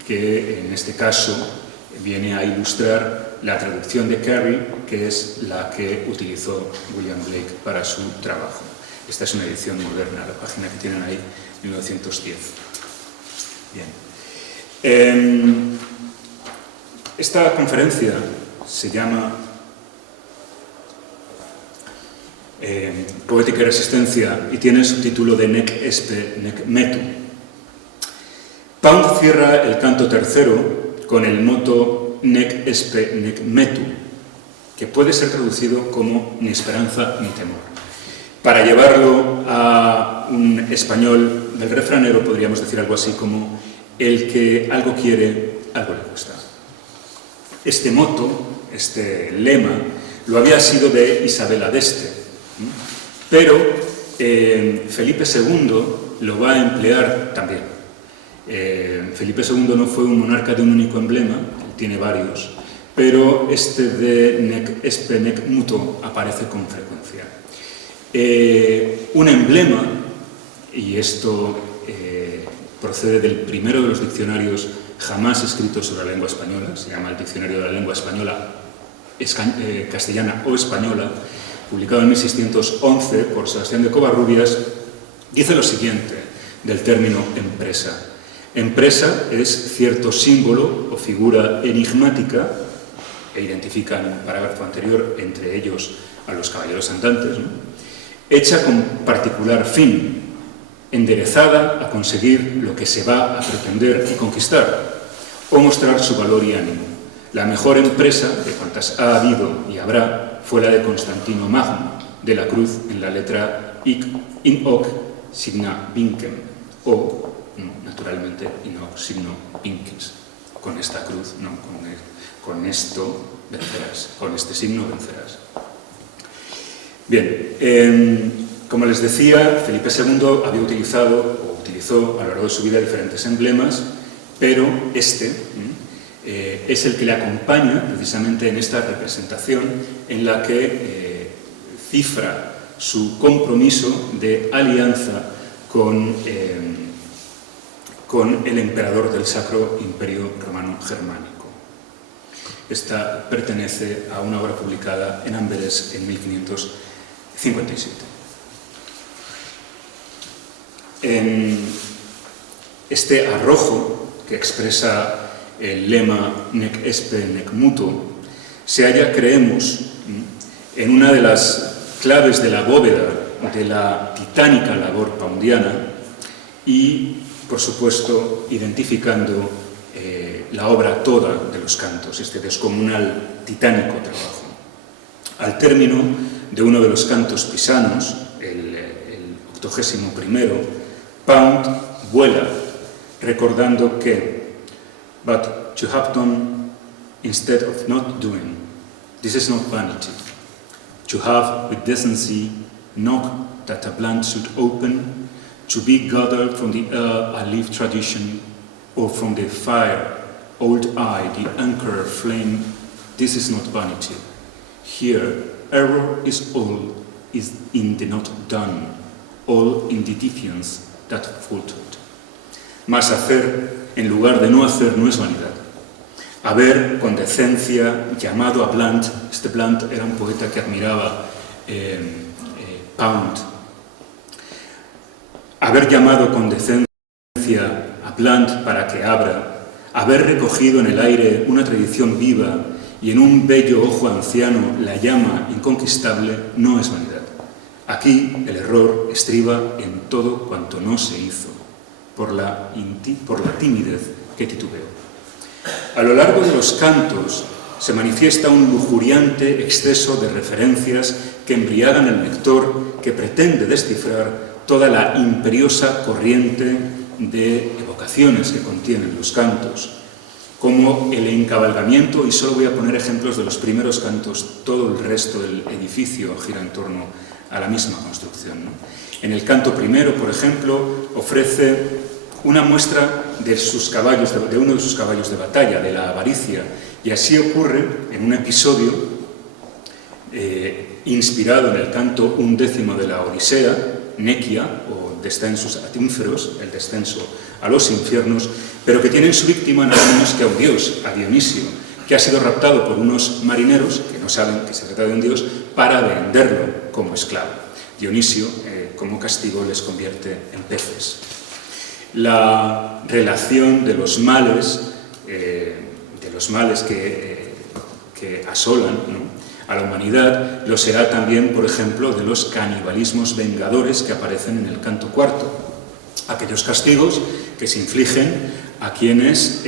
que en este caso viene a ilustrar la traducción de Carey, que es la que utilizó William Blake para su trabajo. Esta es una edición moderna, la página que tienen ahí, 1910. Bien. Esta conferencia se llama Poética y Resistencia y tiene el subtítulo de Nec espe nec metu. Pound cierra el canto 3º con el moto Nec espe nec metu, que puede ser traducido como ni esperanza ni temor. Para llevarlo a un español del refranero podríamos decir algo así como el que algo quiere, algo le cuesta. Este moto, este lema, lo había sido de Isabela d'Este, pero Felipe II lo va a emplear también. Felipe II no fue un monarca de un único emblema, él tiene varios, pero este de nec espe nec muto aparece con frecuencia. Un emblema, y esto procede del primero de los diccionarios jamás escritos sobre la lengua española, se llama el Diccionario de la Lengua Española, castellana o española, publicado en 1611 por Sebastián de Covarrubias, dice lo siguiente del término empresa. Empresa es cierto símbolo o figura enigmática, e identifica en un parágrafo anterior entre ellos a los caballeros andantes, ¿no?, hecha con particular fin, enderezada a conseguir lo que se va a pretender y conquistar, o mostrar su valor y ánimo. La mejor empresa de cuantas ha habido y habrá fue la de Constantino Magno, de la cruz en la letra IC, in hoc signa vincem, o, naturalmente, in hoc signo vinces. Con esta cruz, no, con esto vencerás, con este signo vencerás. Bien, como les decía, Felipe II había utilizado o utilizó a lo largo de su vida diferentes emblemas, pero este es el que le acompaña precisamente en esta representación en la que cifra su compromiso de alianza con el emperador del Sacro Imperio Romano Germánico. Esta pertenece a una obra publicada en Amberes en 1557. En este arrojo que expresa el lema nec espe nec muto se halla, creemos, en una de las claves de la bóveda de la titánica labor poundiana y, por supuesto, identificando la obra toda de los cantos, este descomunal, titánico trabajo. Al término de uno de los cantos pisanos, el 81º, Pound vuela recordando que "But you have done instead of not doing. This is not vanity. To have with decency knock that a blunt should open, to be gathered from the air a leaf tradition, or from the fire, old eye, the anchor flame. This is not vanity. Here, error is all is in the not done, all in the defiance that faltered. Mas hacer en lugar de no hacer no es vanidad. Haber con decencia llamado a Blunt, este Blunt era un poeta que admiraba Pound, haber llamado con decencia a Blunt para que abra, haber recogido en el aire una tradición viva y en un bello ojo anciano la llama inconquistable, no es vanidad. Aquí el error estriba en todo cuanto no se hizo, por la timidez que titubeó. A lo largo de los cantos se manifiesta un lujuriante exceso de referencias que embriagan al lector, que pretende descifrar toda la imperiosa corriente de evocaciones que contienen los cantos, como el encabalgamiento, y solo voy a poner ejemplos de los primeros cantos, todo el resto del edificio gira en torno a la misma construcción, ¿no? En el canto primero, por ejemplo, ofrece una muestra de sus caballos, de uno de sus caballos de batalla, de la avaricia, y así ocurre en un episodio inspirado en el canto 11 de la Odisea, Nequia, o Descensus ad Inferos, el descenso a los infiernos, pero que tiene en su víctima nada menos que a un dios, a Dionisio, que ha sido raptado por unos marineros que no saben que se trata de un dios para venderlo como esclavo. Dionisio, como castigo, les convierte en peces. La relación de los males que asolan, ¿no?, a la humanidad lo será también, por ejemplo, de los canibalismos vengadores que aparecen en el canto cuarto. Aquellos castigos que se infligen a quienes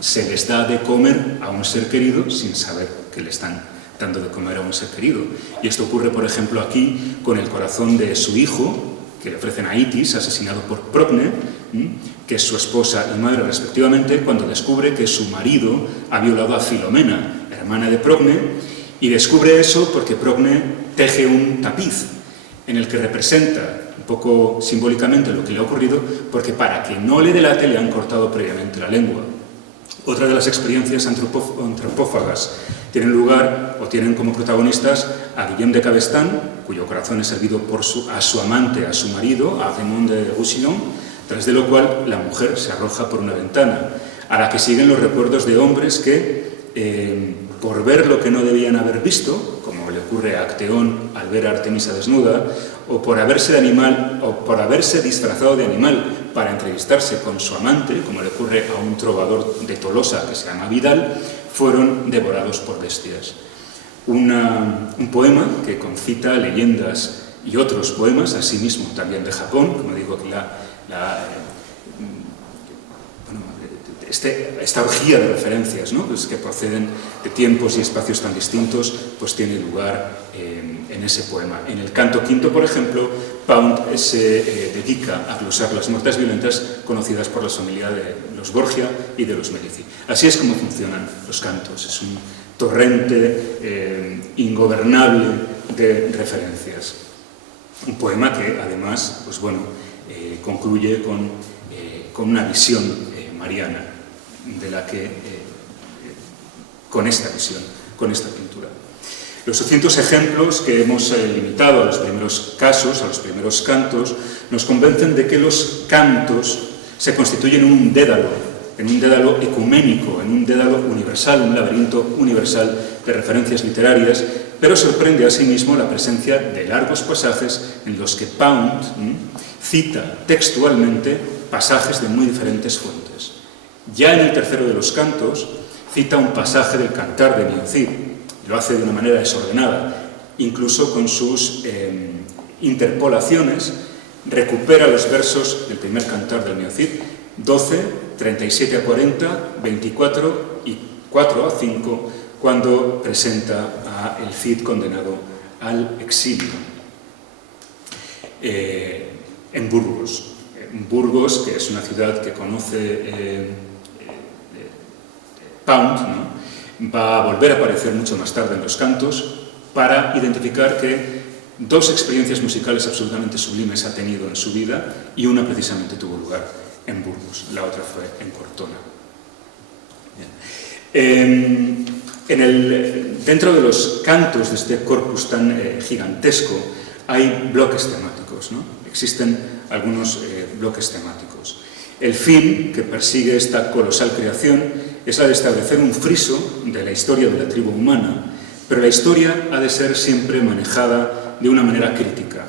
se les da de comer a un ser querido sin saber que le están dando de comer a un ser querido. Y esto ocurre, por ejemplo, aquí con el corazón de su hijo, que le ofrecen a Itis, asesinado por Procne, que es su esposa y madre respectivamente, cuando descubre que su marido ha violado a Filomena, hermana de Procne, y descubre eso porque Procne teje un tapiz en el que representa un poco simbólicamente lo que le ha ocurrido, porque para que no le delate le han cortado previamente la lengua. Otra de las experiencias antropófagas tienen lugar o tienen como protagonistas a Guillaume de Cabestan, cuyo corazón es servido a su amante, a su marido, a Raymond de Roussillon, tras de lo cual la mujer se arroja por una ventana, a la que siguen los recuerdos de hombres que, por ver lo que no debían haber visto, como le ocurre a Acteón al ver a Artemisa desnuda, o por haberse disfrazado de animal para entrevistarse con su amante, como le ocurre a un trovador de Tolosa que se llama Vidal, fueron devorados por bestias. Un poema que concita leyendas y otros poemas, asimismo también de Japón, como digo, que esta orgía de referencias, ¿no? Pues que proceden de tiempos y espacios tan distintos, pues tiene lugar en ese poema. En el canto quinto, por ejemplo, Pound se dedica a glosar las muertes violentas conocidas por la familia de los Borgia y de los Medici. Así es como funcionan los cantos, es un torrente ingobernable de referencias. Un poema que además, pues bueno, concluye con una visión mariana, de la que, con esta visión, con esta pintura. Los sucintos ejemplos que hemos limitado a los primeros casos, a los primeros cantos, nos convencen de que los cantos se constituyen en un dédalo ecuménico, en un dédalo universal, un laberinto universal de referencias literarias, pero sorprende asimismo la presencia de largos pasajes en los que Pound cita textualmente pasajes de muy diferentes fuentes. Ya en el tercero de los cantos cita un pasaje del Cantar de Miocid, lo hace de una manera desordenada, incluso con sus interpolaciones, recupera los versos del primer Cantar del Miocid, 12, 37 a 40, 24 y 4 a 5, cuando presenta a el Cid condenado al exilio en Burgos. Burgos, que es una ciudad que conoce Pound, ¿no? Va a volver a aparecer mucho más tarde en los cantos para identificar que dos experiencias musicales absolutamente sublimes ha tenido en su vida y una precisamente tuvo lugar en Burgos, la otra fue en Cortona. Dentro de los cantos de este corpus tan gigantesco hay bloques temáticos, ¿no? Existen algunos bloques temáticos. El fin que persigue esta colosal creación es la de establecer un friso de la historia de la tribu humana, pero la historia ha de ser siempre manejada de una manera crítica.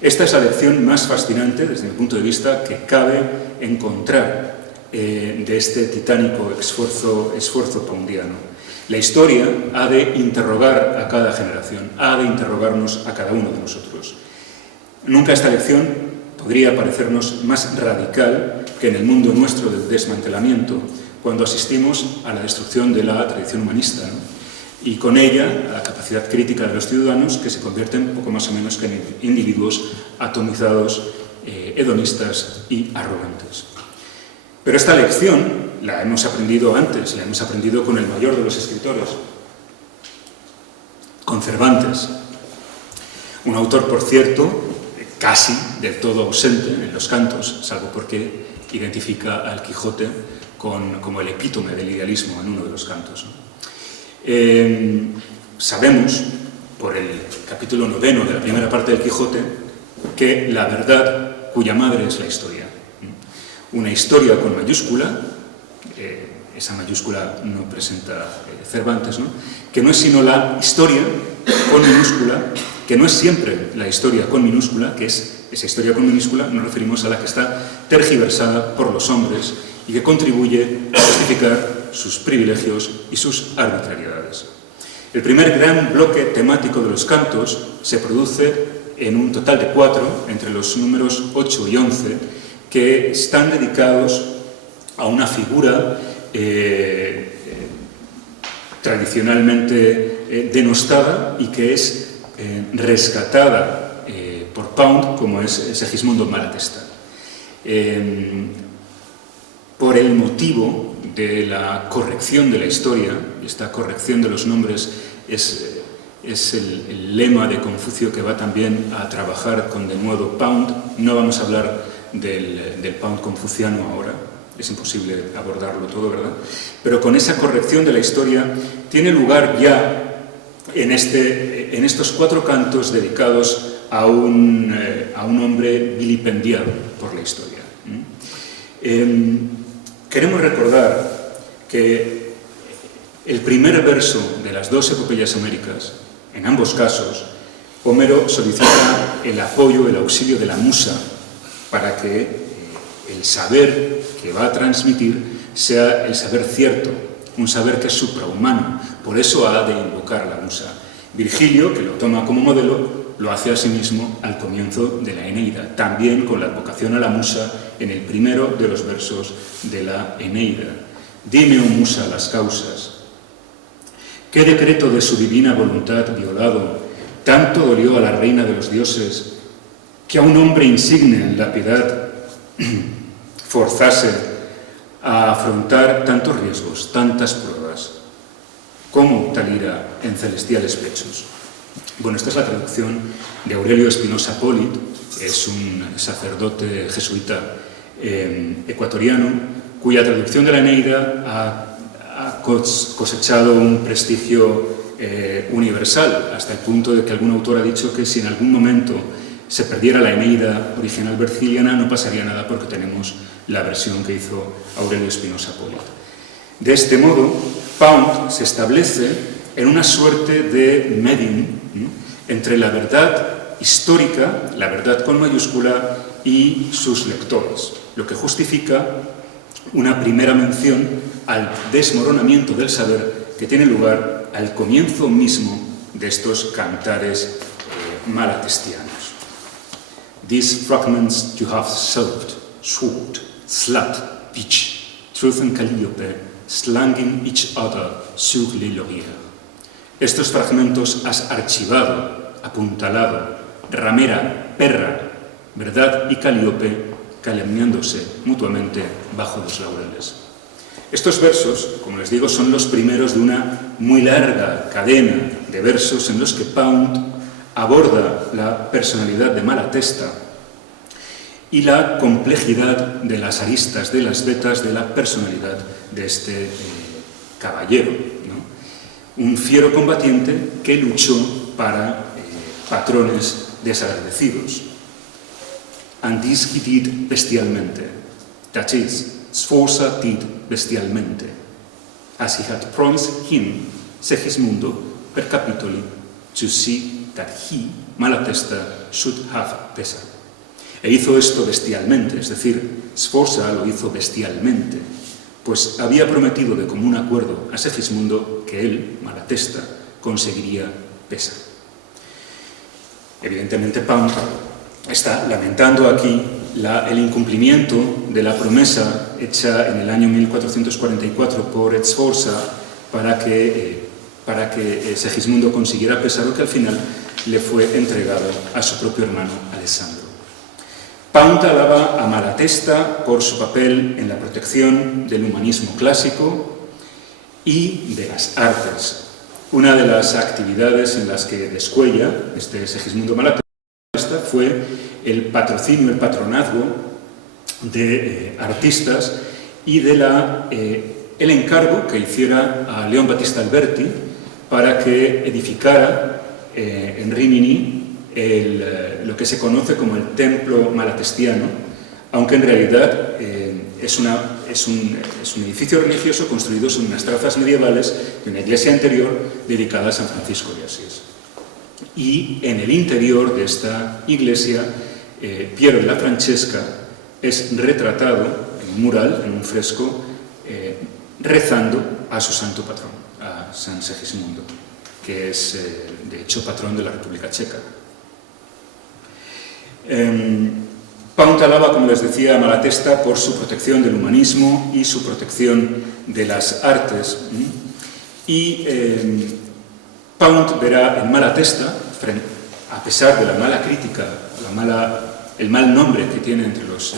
Esta es la lección más fascinante, desde mi punto de vista, que cabe encontrar de este titánico esfuerzo poundiano. La historia ha de interrogar a cada generación, ha de interrogarnos a cada uno de nosotros. Nunca esta lección podría parecernos más radical que en el mundo nuestro del desmantelamiento, cuando asistimos a la destrucción de la tradición humanista, ¿no? Y con ella a la capacidad crítica de los ciudadanos, que se convierten poco más o menos que en individuos atomizados, hedonistas y arrogantes. Pero esta lección la hemos aprendido antes, la hemos aprendido con el mayor de los escritores, con Cervantes, un autor, por cierto, casi del todo ausente en los cantos, salvo porque identifica al Quijote como el epítome del idealismo en uno de los cantos, ¿no? Sabemos, por el capítulo 9 de la primera parte del Quijote, que la verdad cuya madre es la historia. Una historia con mayúscula, esa mayúscula no presenta Cervantes, ¿no? Que no es sino la historia con minúscula, que no es siempre la historia con minúscula, que es esa historia con minúscula, nos referimos a la que está tergiversada por los hombres y que contribuye a justificar sus privilegios y sus arbitrariedades. El primer gran bloque temático de los cantos se produce en un total de 4, entre los números 8 y 11, que están dedicados a una figura tradicionalmente denostada y que es rescatada por Pound, como es Segismundo Malatesta. Por el motivo de la corrección de la historia, y esta corrección de los nombres es el lema de Confucio que va también a trabajar con de nuevo Pound. No vamos a hablar del Pound confuciano ahora, es imposible abordarlo todo, ¿verdad? Pero con esa corrección de la historia tiene lugar ya en estos 4 cantos dedicados a un hombre vilipendiado por la historia. Queremos recordar que el primer verso de las 2 epopeyas homéricas, en ambos casos, Homero solicita el apoyo, el auxilio de la musa para que el saber que va a transmitir sea el saber cierto, un saber que es suprahumano. Por eso ha de invocar a la musa. Virgilio, que lo toma como modelo, lo hace asimismo al comienzo de la Eneida, también con la advocación a la musa en el primero de los versos de la Eneida. Dime, oh musa, las causas. ¿Qué decreto de su divina voluntad violado tanto dolió a la reina de los dioses que a un hombre insigne en la piedad forzase a afrontar tantos riesgos, tantas pruebas? ¿Cómo tal ira en celestiales pechos? Bueno, esta es la traducción de Aurelio Espinosa Polit, es un sacerdote jesuita ecuatoriano, cuya traducción de la Eneida ha cosechado un prestigio universal, hasta el punto de que algún autor ha dicho que si en algún momento se perdiera la Eneida original virgiliana no pasaría nada porque tenemos la versión que hizo Aurelio Espinosa Polit. De este modo, Pound se establece en una suerte de medium, ¿no?, entre la verdad histórica, la verdad con mayúscula, y sus lectores, lo que justifica una primera mención al desmoronamiento del saber que tiene lugar al comienzo mismo de estos cantares malatestianos. These fragments you have solved, sword, slut, bitch, truth and Calliope, slanging each other sur les lauriers. Estos fragmentos has archivado, apuntalado, ramera, perra, verdad y Calliope, calumniándose mutuamente bajo los laureles. Estos versos, como les digo, son los primeros de una muy larga cadena de versos en los que Pound aborda la personalidad de Malatesta y la complejidad de las aristas, de las vetas de la personalidad de este caballero, ¿no? Un fiero combatiente que luchó para patrones desagradecidos. And this he did bestialmente, that is, Sforza did bestialmente, as he had promised him, Segismundo, per capitoli, to see that he, Malatesta, should have Pesa. E hizo esto bestialmente, es decir, Sforza lo hizo bestialmente, pues había prometido de común acuerdo a Segismundo que él, Malatesta, conseguiría Pesa. Evidentemente, Pound está lamentando aquí el incumplimiento de la promesa hecha en el año 1444 por Sforza para que Segismundo consiguiera Pesa, lo que al final le fue entregado a su propio hermano Alessandro. Pound alaba a Malatesta por su papel en la protección del humanismo clásico y de las artes. Una de las actividades en las que descuella este Segismundo Malatesta fue el patrocinio, el patronazgo de artistas y de el encargo que hiciera a León Battista Alberti para que edificara en Rimini lo que se conoce como el templo malatestiano, aunque en realidad es un edificio religioso construido sobre unas trazas medievales de una iglesia anterior dedicada a San Francisco de Asís. Y en el interior de esta iglesia, Piero della Francesca es retratado en un mural, en un fresco, rezando a su santo patrón, a San Segismundo, que es, de hecho, patrón de la República Checa. Pound alaba, como les decía, a Malatesta por su protección del humanismo y su protección de las artes. Y Pound verá en Malatesta, a pesar de la mala crítica, el mal nombre que tiene entre los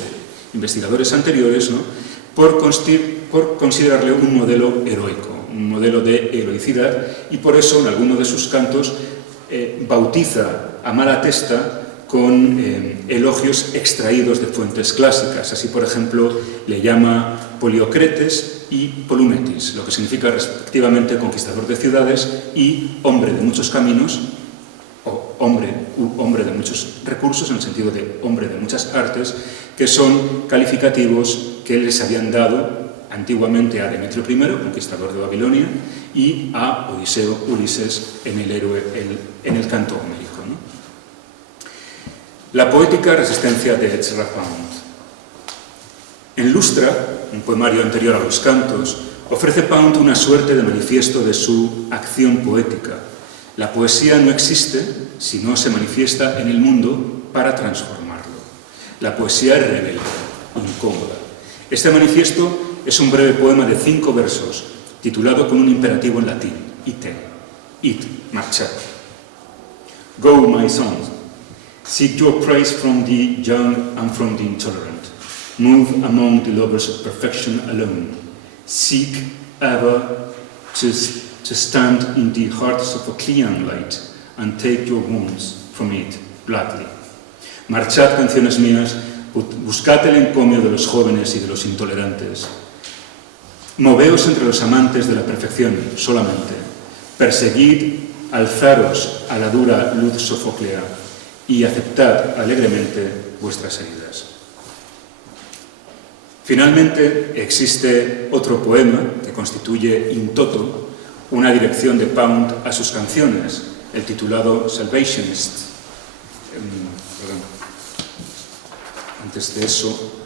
investigadores anteriores, ¿no?, por considerarle un modelo heroico, un modelo de heroicidad, y por eso en alguno de sus cantos bautiza a Malatesta con elogios extraídos de fuentes clásicas. Así, por ejemplo, le llama Poliocretes y Polumetis, lo que significa respectivamente conquistador de ciudades y hombre de muchos caminos, o hombre de muchos recursos, en el sentido de hombre de muchas artes, que son calificativos que les habían dado antiguamente a Demetrio I, conquistador de Babilonia, y a Odiseo, Ulises, en el héroe, en el canto homérico, ¿no? La poética resistencia de Ezra Pound. En Lustra, un poemario anterior a los cantos, ofrece Pound una suerte de manifiesto de su acción poética. La poesía no existe si no se manifiesta en el mundo para transformarlo. La poesía es rebelde, incómoda. Este manifiesto es un breve poema de 5 versos, titulado con un imperativo en latín, ite, id, marchad. Go, my sons, seek your praise from the young and from the intolerant. Move among the lovers of perfection alone. Seek ever to stand in the hearts of a clean light and take your wounds from it gladly. Marchad, canciones mías, buscad el encomio de los jóvenes y de los intolerantes. Moveos entre los amantes de la perfección solamente. Perseguid, alzaros a la dura luz sofoclea y aceptad alegremente vuestras heridas. Finalmente, existe otro poema que constituye in toto una dirección de Pound a sus canciones, el titulado Salvationist. Antes de eso,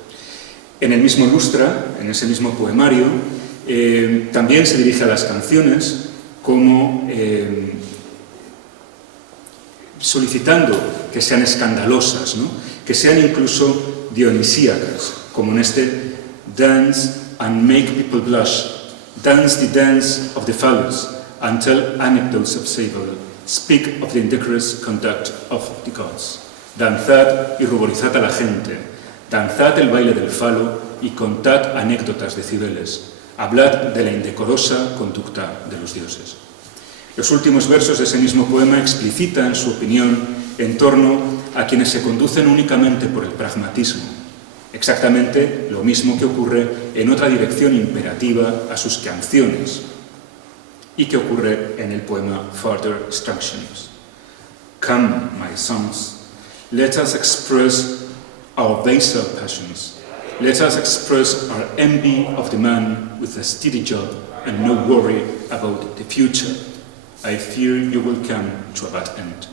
en el mismo lustra, en ese mismo poemario, también se dirige a las canciones como solicitando que sean escandalosas, ¿no? Que sean incluso dionisíacas, como en este Dance and make people blush, dance the dance of the phallus, and tell anecdotes of Sable, speak of the indecorous conduct of the gods. Danzad y ruborizad a la gente, danzad el baile del falo y contad anécdotas de Cibeles, hablad de la indecorosa conducta de los dioses. Los últimos versos de ese mismo poema explicitan su opinión en torno a quienes se conducen únicamente por el pragmatismo, exactamente lo mismo que ocurre en otra dirección imperativa a sus canciones y que ocurre en el poema Further Instructions. Come, my sons, let us express our baser passions. Let us express our envy of the man with a steady job and no worry about the future. I fear you will come to a bad end.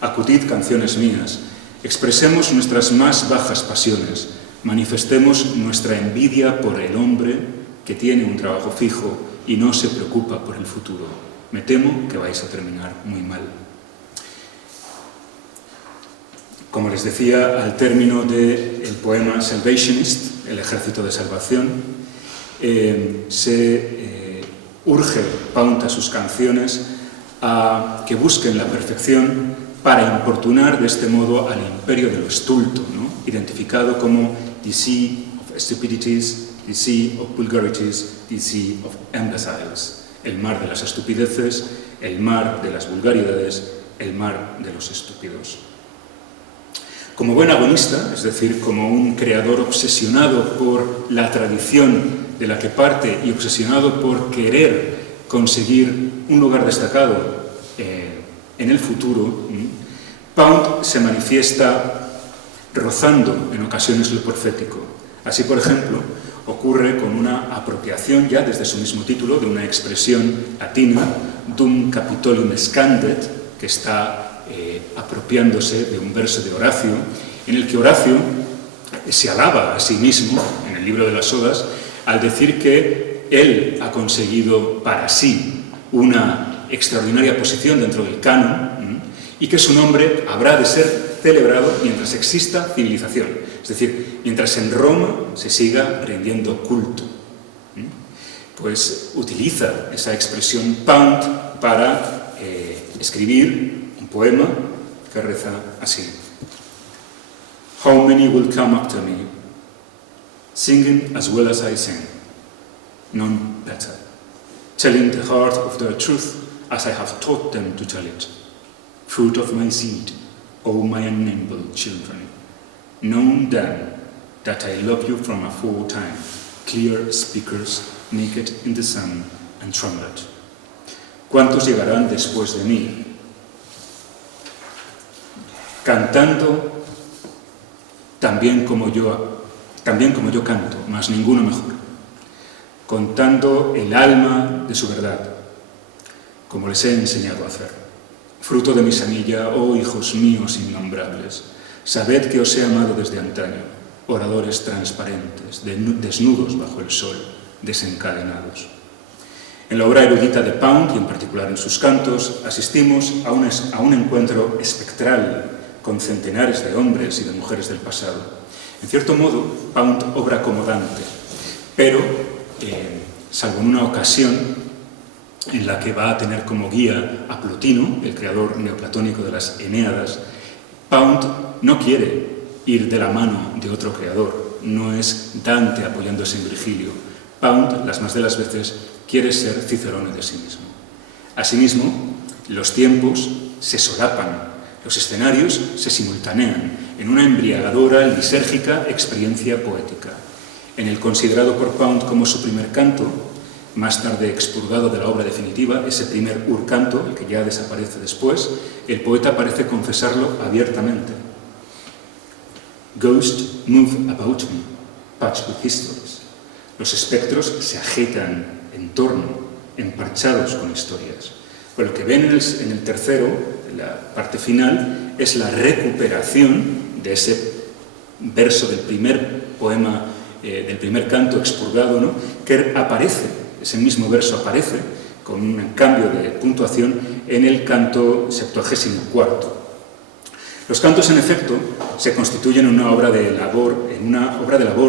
Acudid, canciones mías, expresemos nuestras más bajas pasiones, manifestemos nuestra envidia por el hombre que tiene un trabajo fijo y no se preocupa por el futuro. Me temo que vais a terminar muy mal. Como les decía, al término del poema Salvationist, el ejército de salvación, urge Pound a sus canciones a que busquen la perfección para importunar de este modo al imperio de lo estulto, ¿no? Identificado como the sea of stupidities, the sea of vulgarities, the sea of imbeciles, el mar de las estupideces, el mar de las vulgaridades, el mar de los estúpidos. Como buen agonista, es decir, como un creador obsesionado por la tradición de la que parte y obsesionado por querer conseguir un lugar destacado en el futuro, Pound se manifiesta rozando en ocasiones lo profético. Así, por ejemplo, ocurre con una apropiación ya desde su mismo título de una expresión latina, dum Capitolium scandet, que está apropiándose de un verso de Horacio, en el que Horacio se alaba a sí mismo, en el libro de las Odas, al decir que él ha conseguido para sí una extraordinaria posición dentro del canon y que su nombre habrá de ser celebrado mientras exista civilización, es decir, mientras en Roma se siga rindiendo culto. Pues utiliza esa expresión Pound para escribir un poema que reza así: How many will come after me, singing as well as I sing, none better, telling the heart of their truth as I have taught them to tell it. Fruit of my seed, O my unnameable children, know then that I love you from aforetime, clear speakers, naked in the sun and trumpet. ¿Cuántos llegarán después de mí? Cantando también como yo canto, mas ninguno mejor, contando el alma de su verdad, como les he enseñado a hacer. Fruto de mi semilla, oh hijos míos innombrables, sabed que os he amado desde antaño, oradores transparentes, desnudos bajo el sol, desencadenados. En la obra erudita de Pound, y en particular en sus cantos, asistimos a un encuentro espectral con centenares de hombres y de mujeres del pasado. En cierto modo, Pound obra como Dante, pero, salvo en una ocasión en la que va a tener como guía a Plotino, el creador neoplatónico de las Eneadas, Pound no quiere ir de la mano de otro creador, no es Dante apoyándose en Virgilio. Pound, las más de las veces, quiere ser Cicerone de sí mismo. Asimismo, los tiempos se solapan, los escenarios se simultanean en una embriagadora, lisérgica experiencia poética. En el considerado por Pound como su primer canto, más tarde expurgado de la obra definitiva, ese primer urcanto, el que ya desaparece después, el poeta parece confesarlo abiertamente. Ghosts move about me, patched with histories. Los espectros se agitan en torno, emparchados con historias. Pero lo que ven en el tercero, la parte final, es la recuperación de ese verso del primer poema, del primer canto expurgado, ¿no?, que aparece, ese mismo verso aparece, con un cambio de puntuación, en el canto 74. Los cantos, en efecto, se constituyen en una obra de labor,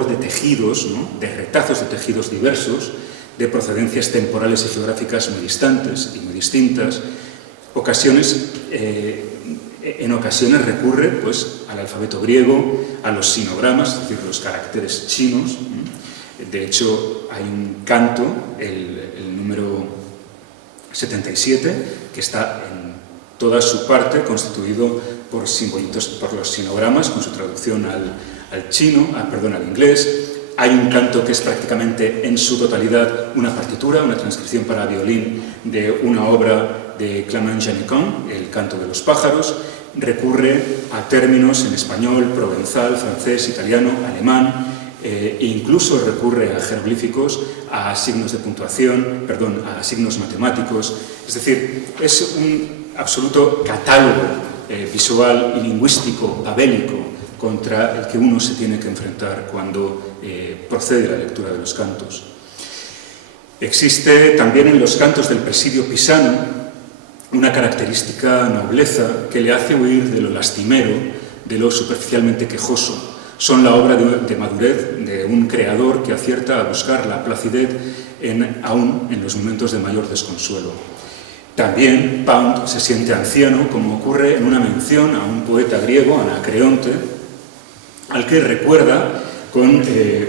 de tejidos, ¿no?, de retazos de tejidos diversos, de procedencias temporales y geográficas muy distantes y muy distintas. En ocasiones recurre, pues, al alfabeto griego, a los sinogramas, es decir, los caracteres chinos. De hecho, hay un canto, el número 77, que está en toda su parte constituido por simbolitos, por los sinogramas, con su traducción al inglés. Hay un canto que es prácticamente en su totalidad una partitura, una transcripción para violín de una obra de Clément Janicon, El canto de los pájaros. Recurre a términos en español, provenzal, francés, italiano, alemán, e incluso recurre a jeroglíficos, a signos de puntuación, a signos matemáticos. Es decir, es un absoluto catálogo visual y lingüístico babélico contra el que uno se tiene que enfrentar cuando procede a la lectura de los cantos. Existe también en los cantos del presidio pisano una característica nobleza que le hace huir de lo lastimero, de lo superficialmente quejoso. Son la obra de madurez de un creador que acierta a buscar la placidez aún en los momentos de mayor desconsuelo. También Pound se siente anciano, como ocurre en una mención a un poeta griego, Anacreonte, al que recuerda con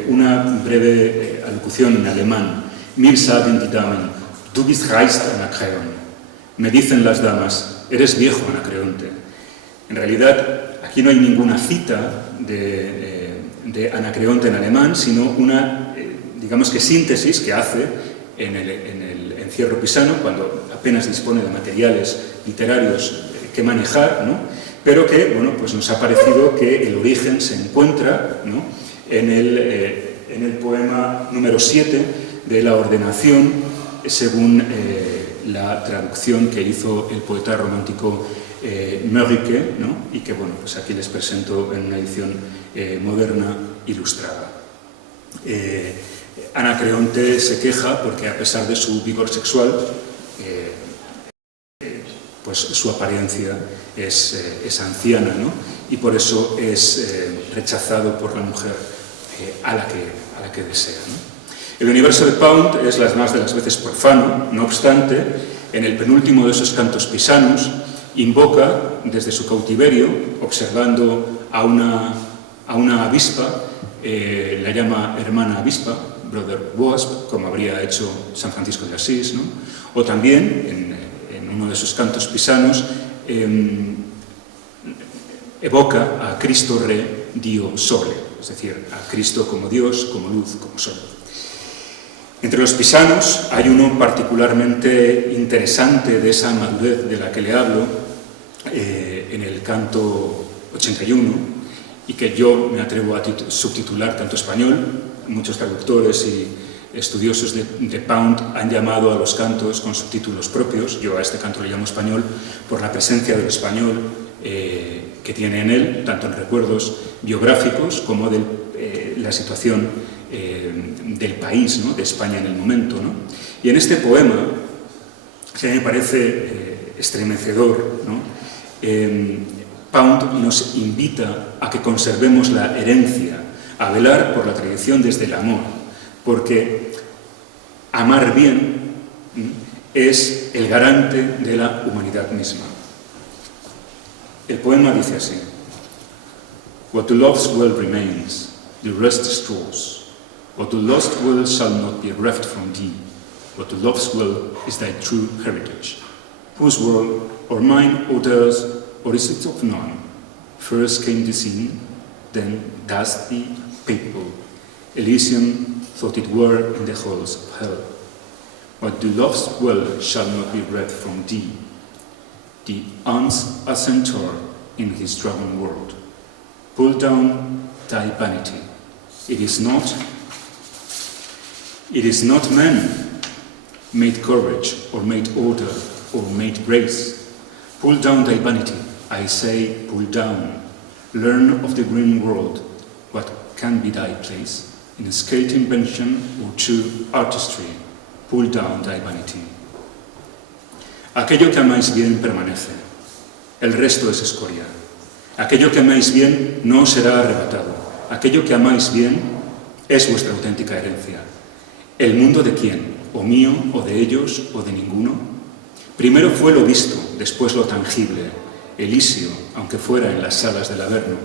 una breve alocución en alemán. Mir sagen die Damen, du bist reist, Anacreon. Me dicen las damas, eres viejo, Anacreonte. En realidad, aquí no hay ninguna cita de Anacreonte en alemán, sino una, digamos que síntesis que hace en el encierro pisano, cuando apenas dispone de materiales literarios que manejar, ¿no?, pero que, bueno, pues nos ha parecido que el origen se encuentra, ¿no?, en el poema número 7 de la ordenación, según la traducción que hizo el poeta romántico Mörike, ¿no?, y que, bueno, pues aquí les presento en una edición moderna ilustrada. Anacreonte se queja porque, a pesar de su vigor sexual, pues su apariencia es anciana, ¿no?, y por eso es rechazado por la mujer a la que desea, ¿no? El universo de Pound es las más de las veces profano. No obstante, en el penúltimo de esos cantos pisanos, invoca desde su cautiverio, observando a una avispa, la llama hermana avispa, Brother Wasp, como habría hecho San Francisco de Asís, ¿no?, o también en uno de sus cantos pisanos evoca a Cristo Re Dio Sole, es decir, a Cristo como Dios, como luz, como sol. Entre los pisanos hay uno particularmente interesante de esa madurez de la que le hablo, en el canto 81, y que yo me atrevo a subtitular tanto español. Muchos traductores y estudiosos de Pound han llamado a los cantos con subtítulos propios. Yo a este canto le llamo español por la presencia del español que tiene en él, tanto en recuerdos biográficos como de la situación del país, ¿no?, de España en el momento, ¿no? Y en este poema, que a mí me parece estremecedor, ¿no?, Pound nos invita a que conservemos la herencia, a velar por la tradición desde el amor, porque amar bien es el garante de la humanidad misma. El poema dice así: What to love's well remains, the rest destroys. What to lost well shall not be reft from thee. What to love's well is thy true heritage. Whose world, or mine, or theirs, or is it of none? First came the sin, then does the people. Elysium thought it were in the halls of hell. What to love's well shall not be reft from thee. The ants a centaur in his dragon world. Pull down thy vanity. It is not man made courage, or made order, or made grace. Pull down thy vanity, I say, pull down. Learn of the green world, what can be thy place, in skilled invention or true artistry. Pull down thy vanity. Aquello que amáis bien permanece, el resto es escoria. Aquello que amáis bien no será arrebatado. Aquello que amáis bien es vuestra auténtica herencia. ¿El mundo de quién? ¿O mío, o de ellos, o de ninguno? Primero fue lo visto, después lo tangible, Elisio, aunque fuera en las salas del Averno.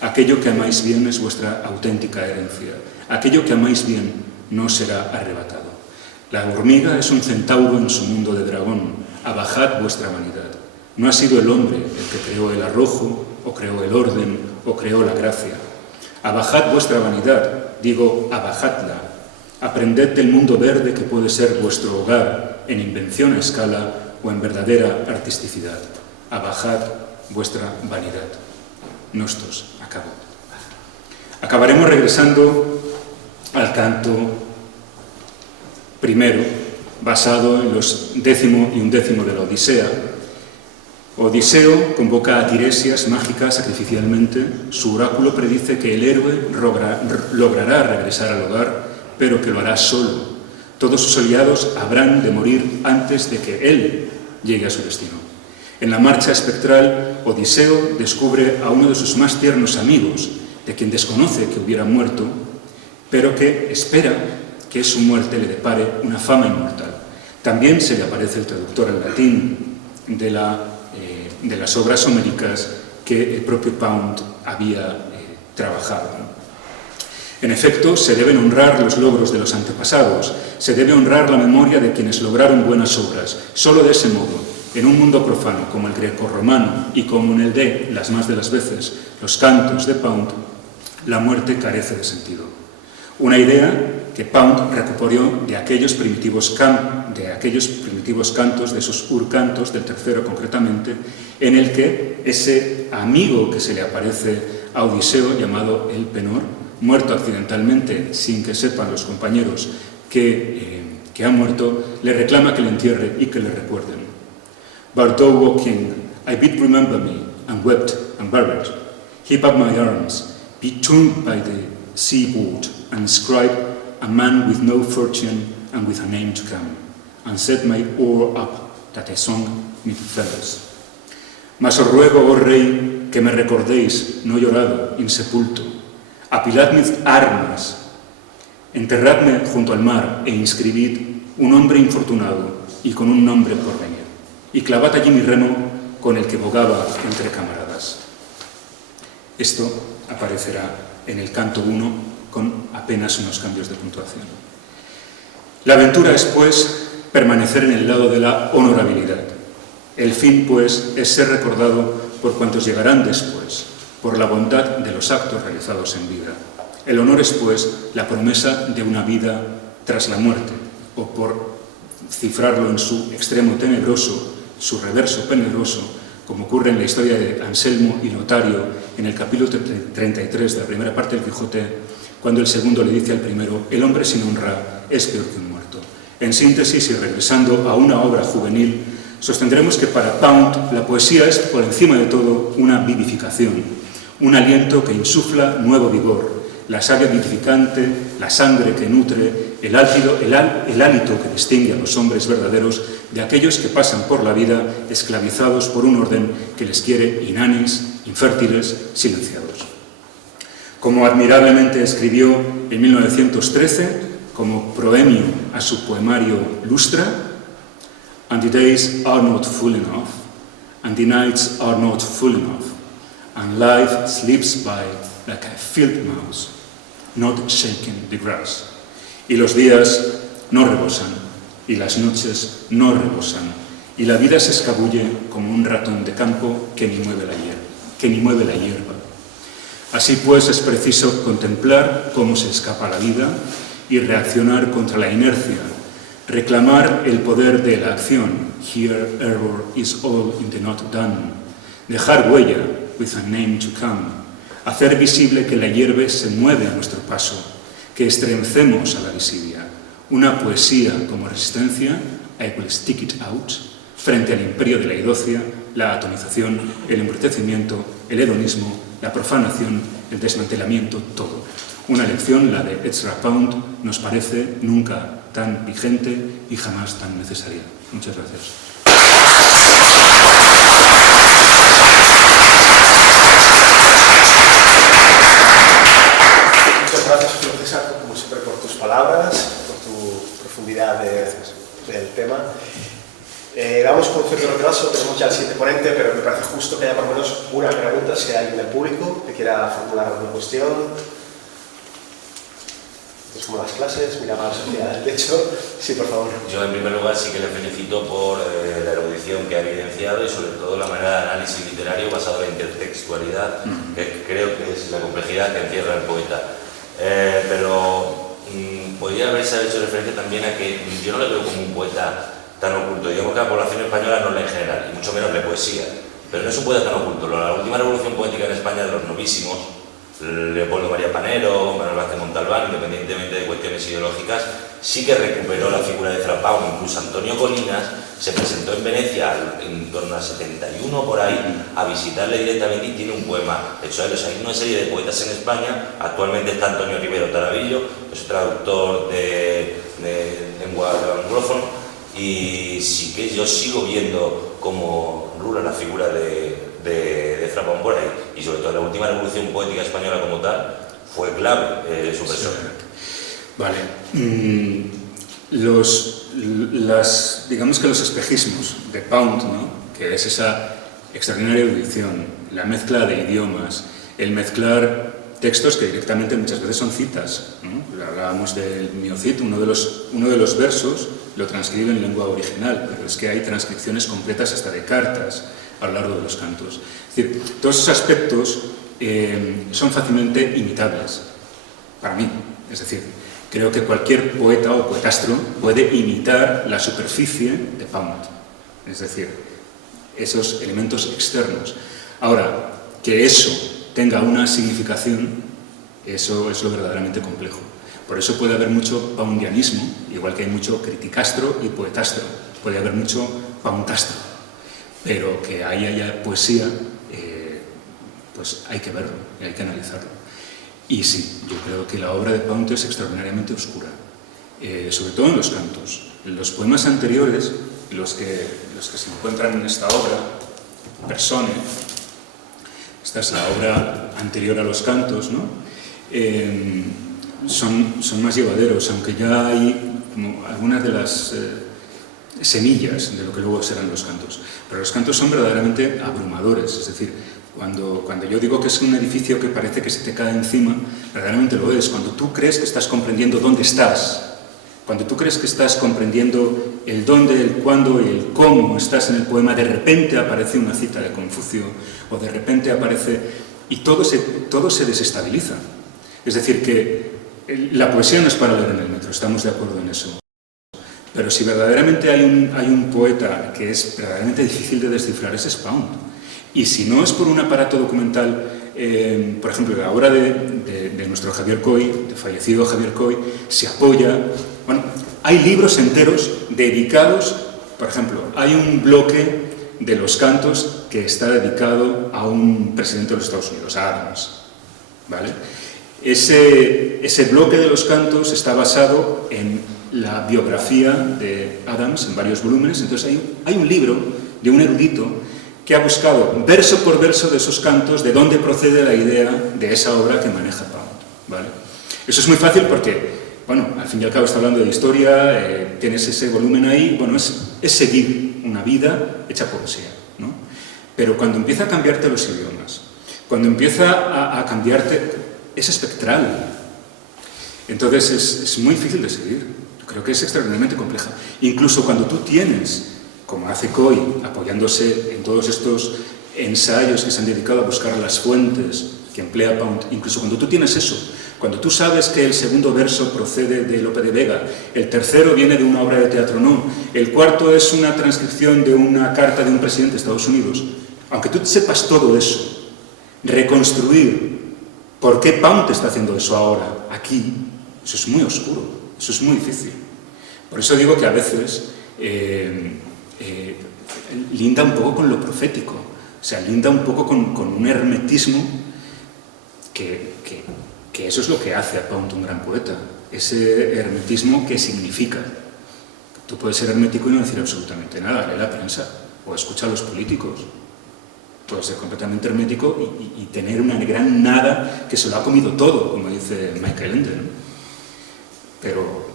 Aquello que amáis bien es vuestra auténtica herencia. Aquello que amáis bien no será arrebatado. La hormiga es un centauro en su mundo de dragón. Abajad vuestra vanidad. No ha sido el hombre el que creó el arrojo, o creó el orden, o creó la gracia. Abajad vuestra vanidad, digo, abajadla. Aprended del mundo verde que puede ser vuestro hogar en invención a escala o en verdadera artisticidad. Abajad vuestra vanidad. Nostos, acabo. Acabaremos regresando al canto primero, basado en los 10º y 11º de la Odisea. Odiseo convoca a Tiresias mágica sacrificialmente. Su oráculo predice que el héroe logrará regresar al hogar, pero que lo hará solo. Todos sus aliados habrán de morir antes de que él llegue a su destino. En la marcha espectral, Odiseo descubre a uno de sus más tiernos amigos, de quien desconoce que hubiera muerto, pero que espera que su muerte le depare una fama inmortal. También se le aparece el traductor al latín de las obras homéricas que el propio Pound había trabajado. En efecto, se deben honrar los logros de los antepasados, se debe honrar la memoria de quienes lograron buenas obras. Solo de ese modo, en un mundo profano como el grecorromano y como en el de, las más de las veces, los cantos de Pound, la muerte carece de sentido. Una idea que Pound recuperó de aquellos primitivos cantos, de esos urcantos, del tercero concretamente, en el que ese amigo que se le aparece a Odiseo, llamado el Penor, muerto accidentalmente, sin que sepan los compañeros que ha muerto, le reclama que le entierre y que le recuerden. But thou, O king, I bid remember me, and wept and buried. Heap up my arms, be tombed by the seaboard, and inscribe a man with no fortune and with a name to come, and set my oar up, that I sung me to fellows. Mas os ruego, oh rey, que me recordéis, no llorado, insepulto. Apilad mis armas, enterradme junto al mar e inscribid un hombre infortunado y con un nombre por venir. Y clavad allí mi remo con el que bogaba entre camaradas. Esto aparecerá en el canto 1 con apenas unos cambios de puntuación. La aventura es, pues, permanecer en el lado de la honorabilidad. El fin, pues, es ser recordado por cuantos llegarán después, por la bondad de los actos realizados en vida. El honor es, pues, la promesa de una vida tras la muerte, o por cifrarlo en su extremo tenebroso, su reverso peligroso, como ocurre en la historia de Anselmo y Lotario, en el capítulo 33 de la primera parte del Quijote, cuando el segundo le dice al primero: el hombre sin honra es peor que un muerto. En síntesis, y regresando a una obra juvenil, sostendremos que para Pound la poesía es, por encima de todo, una vivificación, un aliento que insufla nuevo vigor, la savia vivificante, la sangre que nutre, el hálito que distingue a los hombres verdaderos de aquellos que pasan por la vida esclavizados por un orden que les quiere inanes, infértiles, silenciados. Como admirablemente escribió en 1913, como proemio a su poemario Lustra, "And the days are not full enough, and the nights are not full enough, and life slips by like a field mouse, not shaking the grass." Y los días no rebosan, y las noches no rebosan, y la vida se escabulle como un ratón de campo que ni mueve la hierba. Así pues, es preciso contemplar cómo se escapa la vida y reaccionar contra la inercia, reclamar el poder de la acción, "Here error is all in the not done", dejar huella, "with a name to come", hacer visible que la hierba se mueve a nuestro paso, que estremecemos a la visibilidad, una poesía como resistencia, "I will stick it out", frente al imperio de la idocia, la atomización, el embrutecimiento, el hedonismo, la profanación, el desmantelamiento, todo. Una lección, la de Ezra Pound, nos parece nunca tan vigente y jamás tan necesaria. Muchas gracias. Muchas gracias, Julio César, como siempre, por tus palabras, por tu profundidad del tema. Vamos con cierto retraso, tenemos ya el siguiente ponente, pero me parece justo que haya por lo menos una pregunta, si hay alguien del público que quiera formular alguna cuestión. Es como las clases, miraba la sociedad del techo. Sí, por favor. Yo, en primer lugar, sí que le felicito por la erudición que ha evidenciado y, sobre todo, la manera de análisis literario basado en la intertextualidad, que creo que es la complejidad que encierra el poeta. Pero podría haberse hecho referencia también a que yo no le veo como un poeta tan oculto. Digamos que la población española no lee en general, y mucho menos lee poesía. Pero no es un poeta tan oculto. La última revolución poética en España de los novísimos, Leopoldo María Panero, Manuel Vázquez Montalbán, independientemente de cuestiones ideológicas, sí que recuperó la figura de Fra Paulo. Incluso Antonio Colinas se presentó en Venecia en torno a 71 por ahí a visitarle directamente y tiene un poema hecho a él. O sea, hay una serie de poetas en España. Actualmente está Antonio Rivero Tarabillo, que es traductor de lengua anglófona, y sí que yo sigo viendo como rula la figura de Fra Paulo por ahí, y sobre todo la última revolución poética española como tal fue clave su persona. Vale. Digamos que los espejismos de Pound, ¿no?, que es esa extraordinaria erudición, la mezcla de idiomas, el mezclar textos que directamente muchas veces son citas, ¿no? Hablábamos del Miocid, uno de los versos lo transcribe en lengua original, pero es que hay transcripciones completas hasta de cartas a lo largo de los cantos. Es decir, todos esos aspectos son fácilmente imitables, para mí. Es decir, creo que cualquier poeta o poetastro puede imitar la superficie de Pound, es decir, esos elementos externos. Ahora, que eso tenga una significación, eso es lo verdaderamente complejo. Por eso puede haber mucho poundianismo, igual que hay mucho criticastro y poetastro. Puede haber mucho poundastro, pero que ahí haya poesía, pues hay que verlo, hay que analizarlo. Y sí, yo creo que la obra de Pound es extraordinariamente oscura, sobre todo en los cantos. En los poemas anteriores, los que se encuentran en esta obra, Persone, esta es la obra anterior a los cantos, ¿no? Son más llevaderos, aunque ya hay como algunas de las semillas de lo que luego serán los cantos. Pero los cantos son verdaderamente abrumadores, es decir, cuando yo digo que es un edificio que parece que se te cae encima, verdaderamente lo es. Cuando tú crees que estás comprendiendo dónde estás, cuando tú crees que estás comprendiendo el dónde, el cuándo y el cómo estás en el poema, de repente aparece una cita de Confucio, o de repente aparece... y todo se desestabiliza. Es decir, que la poesía no es para leer en el metro, estamos de acuerdo en eso. Pero si verdaderamente hay un poeta que es verdaderamente difícil de descifrar, ese es Pound. Y si no es por un aparato documental, por ejemplo, la obra de nuestro Javier Coy, de fallecido Javier Coy, se apoya... Bueno, hay libros enteros dedicados, por ejemplo, hay un bloque de los cantos que está dedicado a un presidente de los Estados Unidos, a Adams, ¿vale? Ese bloque de los cantos está basado en la biografía de Adams en varios volúmenes. Entonces hay un libro de un erudito que ha buscado verso por verso de esos cantos de dónde procede la idea de esa obra que maneja Pound, ¿vale? Eso es muy fácil porque, bueno, al fin y al cabo está hablando de historia, tienes ese volumen ahí, bueno, es seguir una vida hecha poesía, ¿no? Pero cuando empieza a cambiarte los idiomas, cuando empieza a cambiarte, es espectral. Entonces es muy difícil de seguir. Yo creo que es extraordinariamente compleja. Incluso cuando tú tienes, como hace Coy, apoyándose en todos estos ensayos que se han dedicado a buscar las fuentes que emplea Pound, incluso cuando tú tienes eso, cuando tú sabes que el segundo verso procede de Lope de Vega, el tercero viene de una obra de teatro no, el cuarto es una transcripción de una carta de un presidente de Estados Unidos, aunque tú sepas todo eso, reconstruir por qué Pound está haciendo eso ahora, aquí, eso es muy oscuro, eso es muy difícil. Por eso digo que a veces linda un poco con lo profético, o sea, linda un poco con un hermetismo que eso es lo que hace a Pound un gran poeta, ese hermetismo que significa. Tú puedes ser hermético y no decir absolutamente nada, lee la prensa o escucha a los políticos. Puedes ser completamente hermético y tener una gran nada que se lo ha comido todo, como dice Michael Ende, ¿no? Pero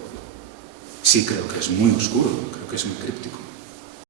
sí creo que es muy oscuro, creo que es muy críptico.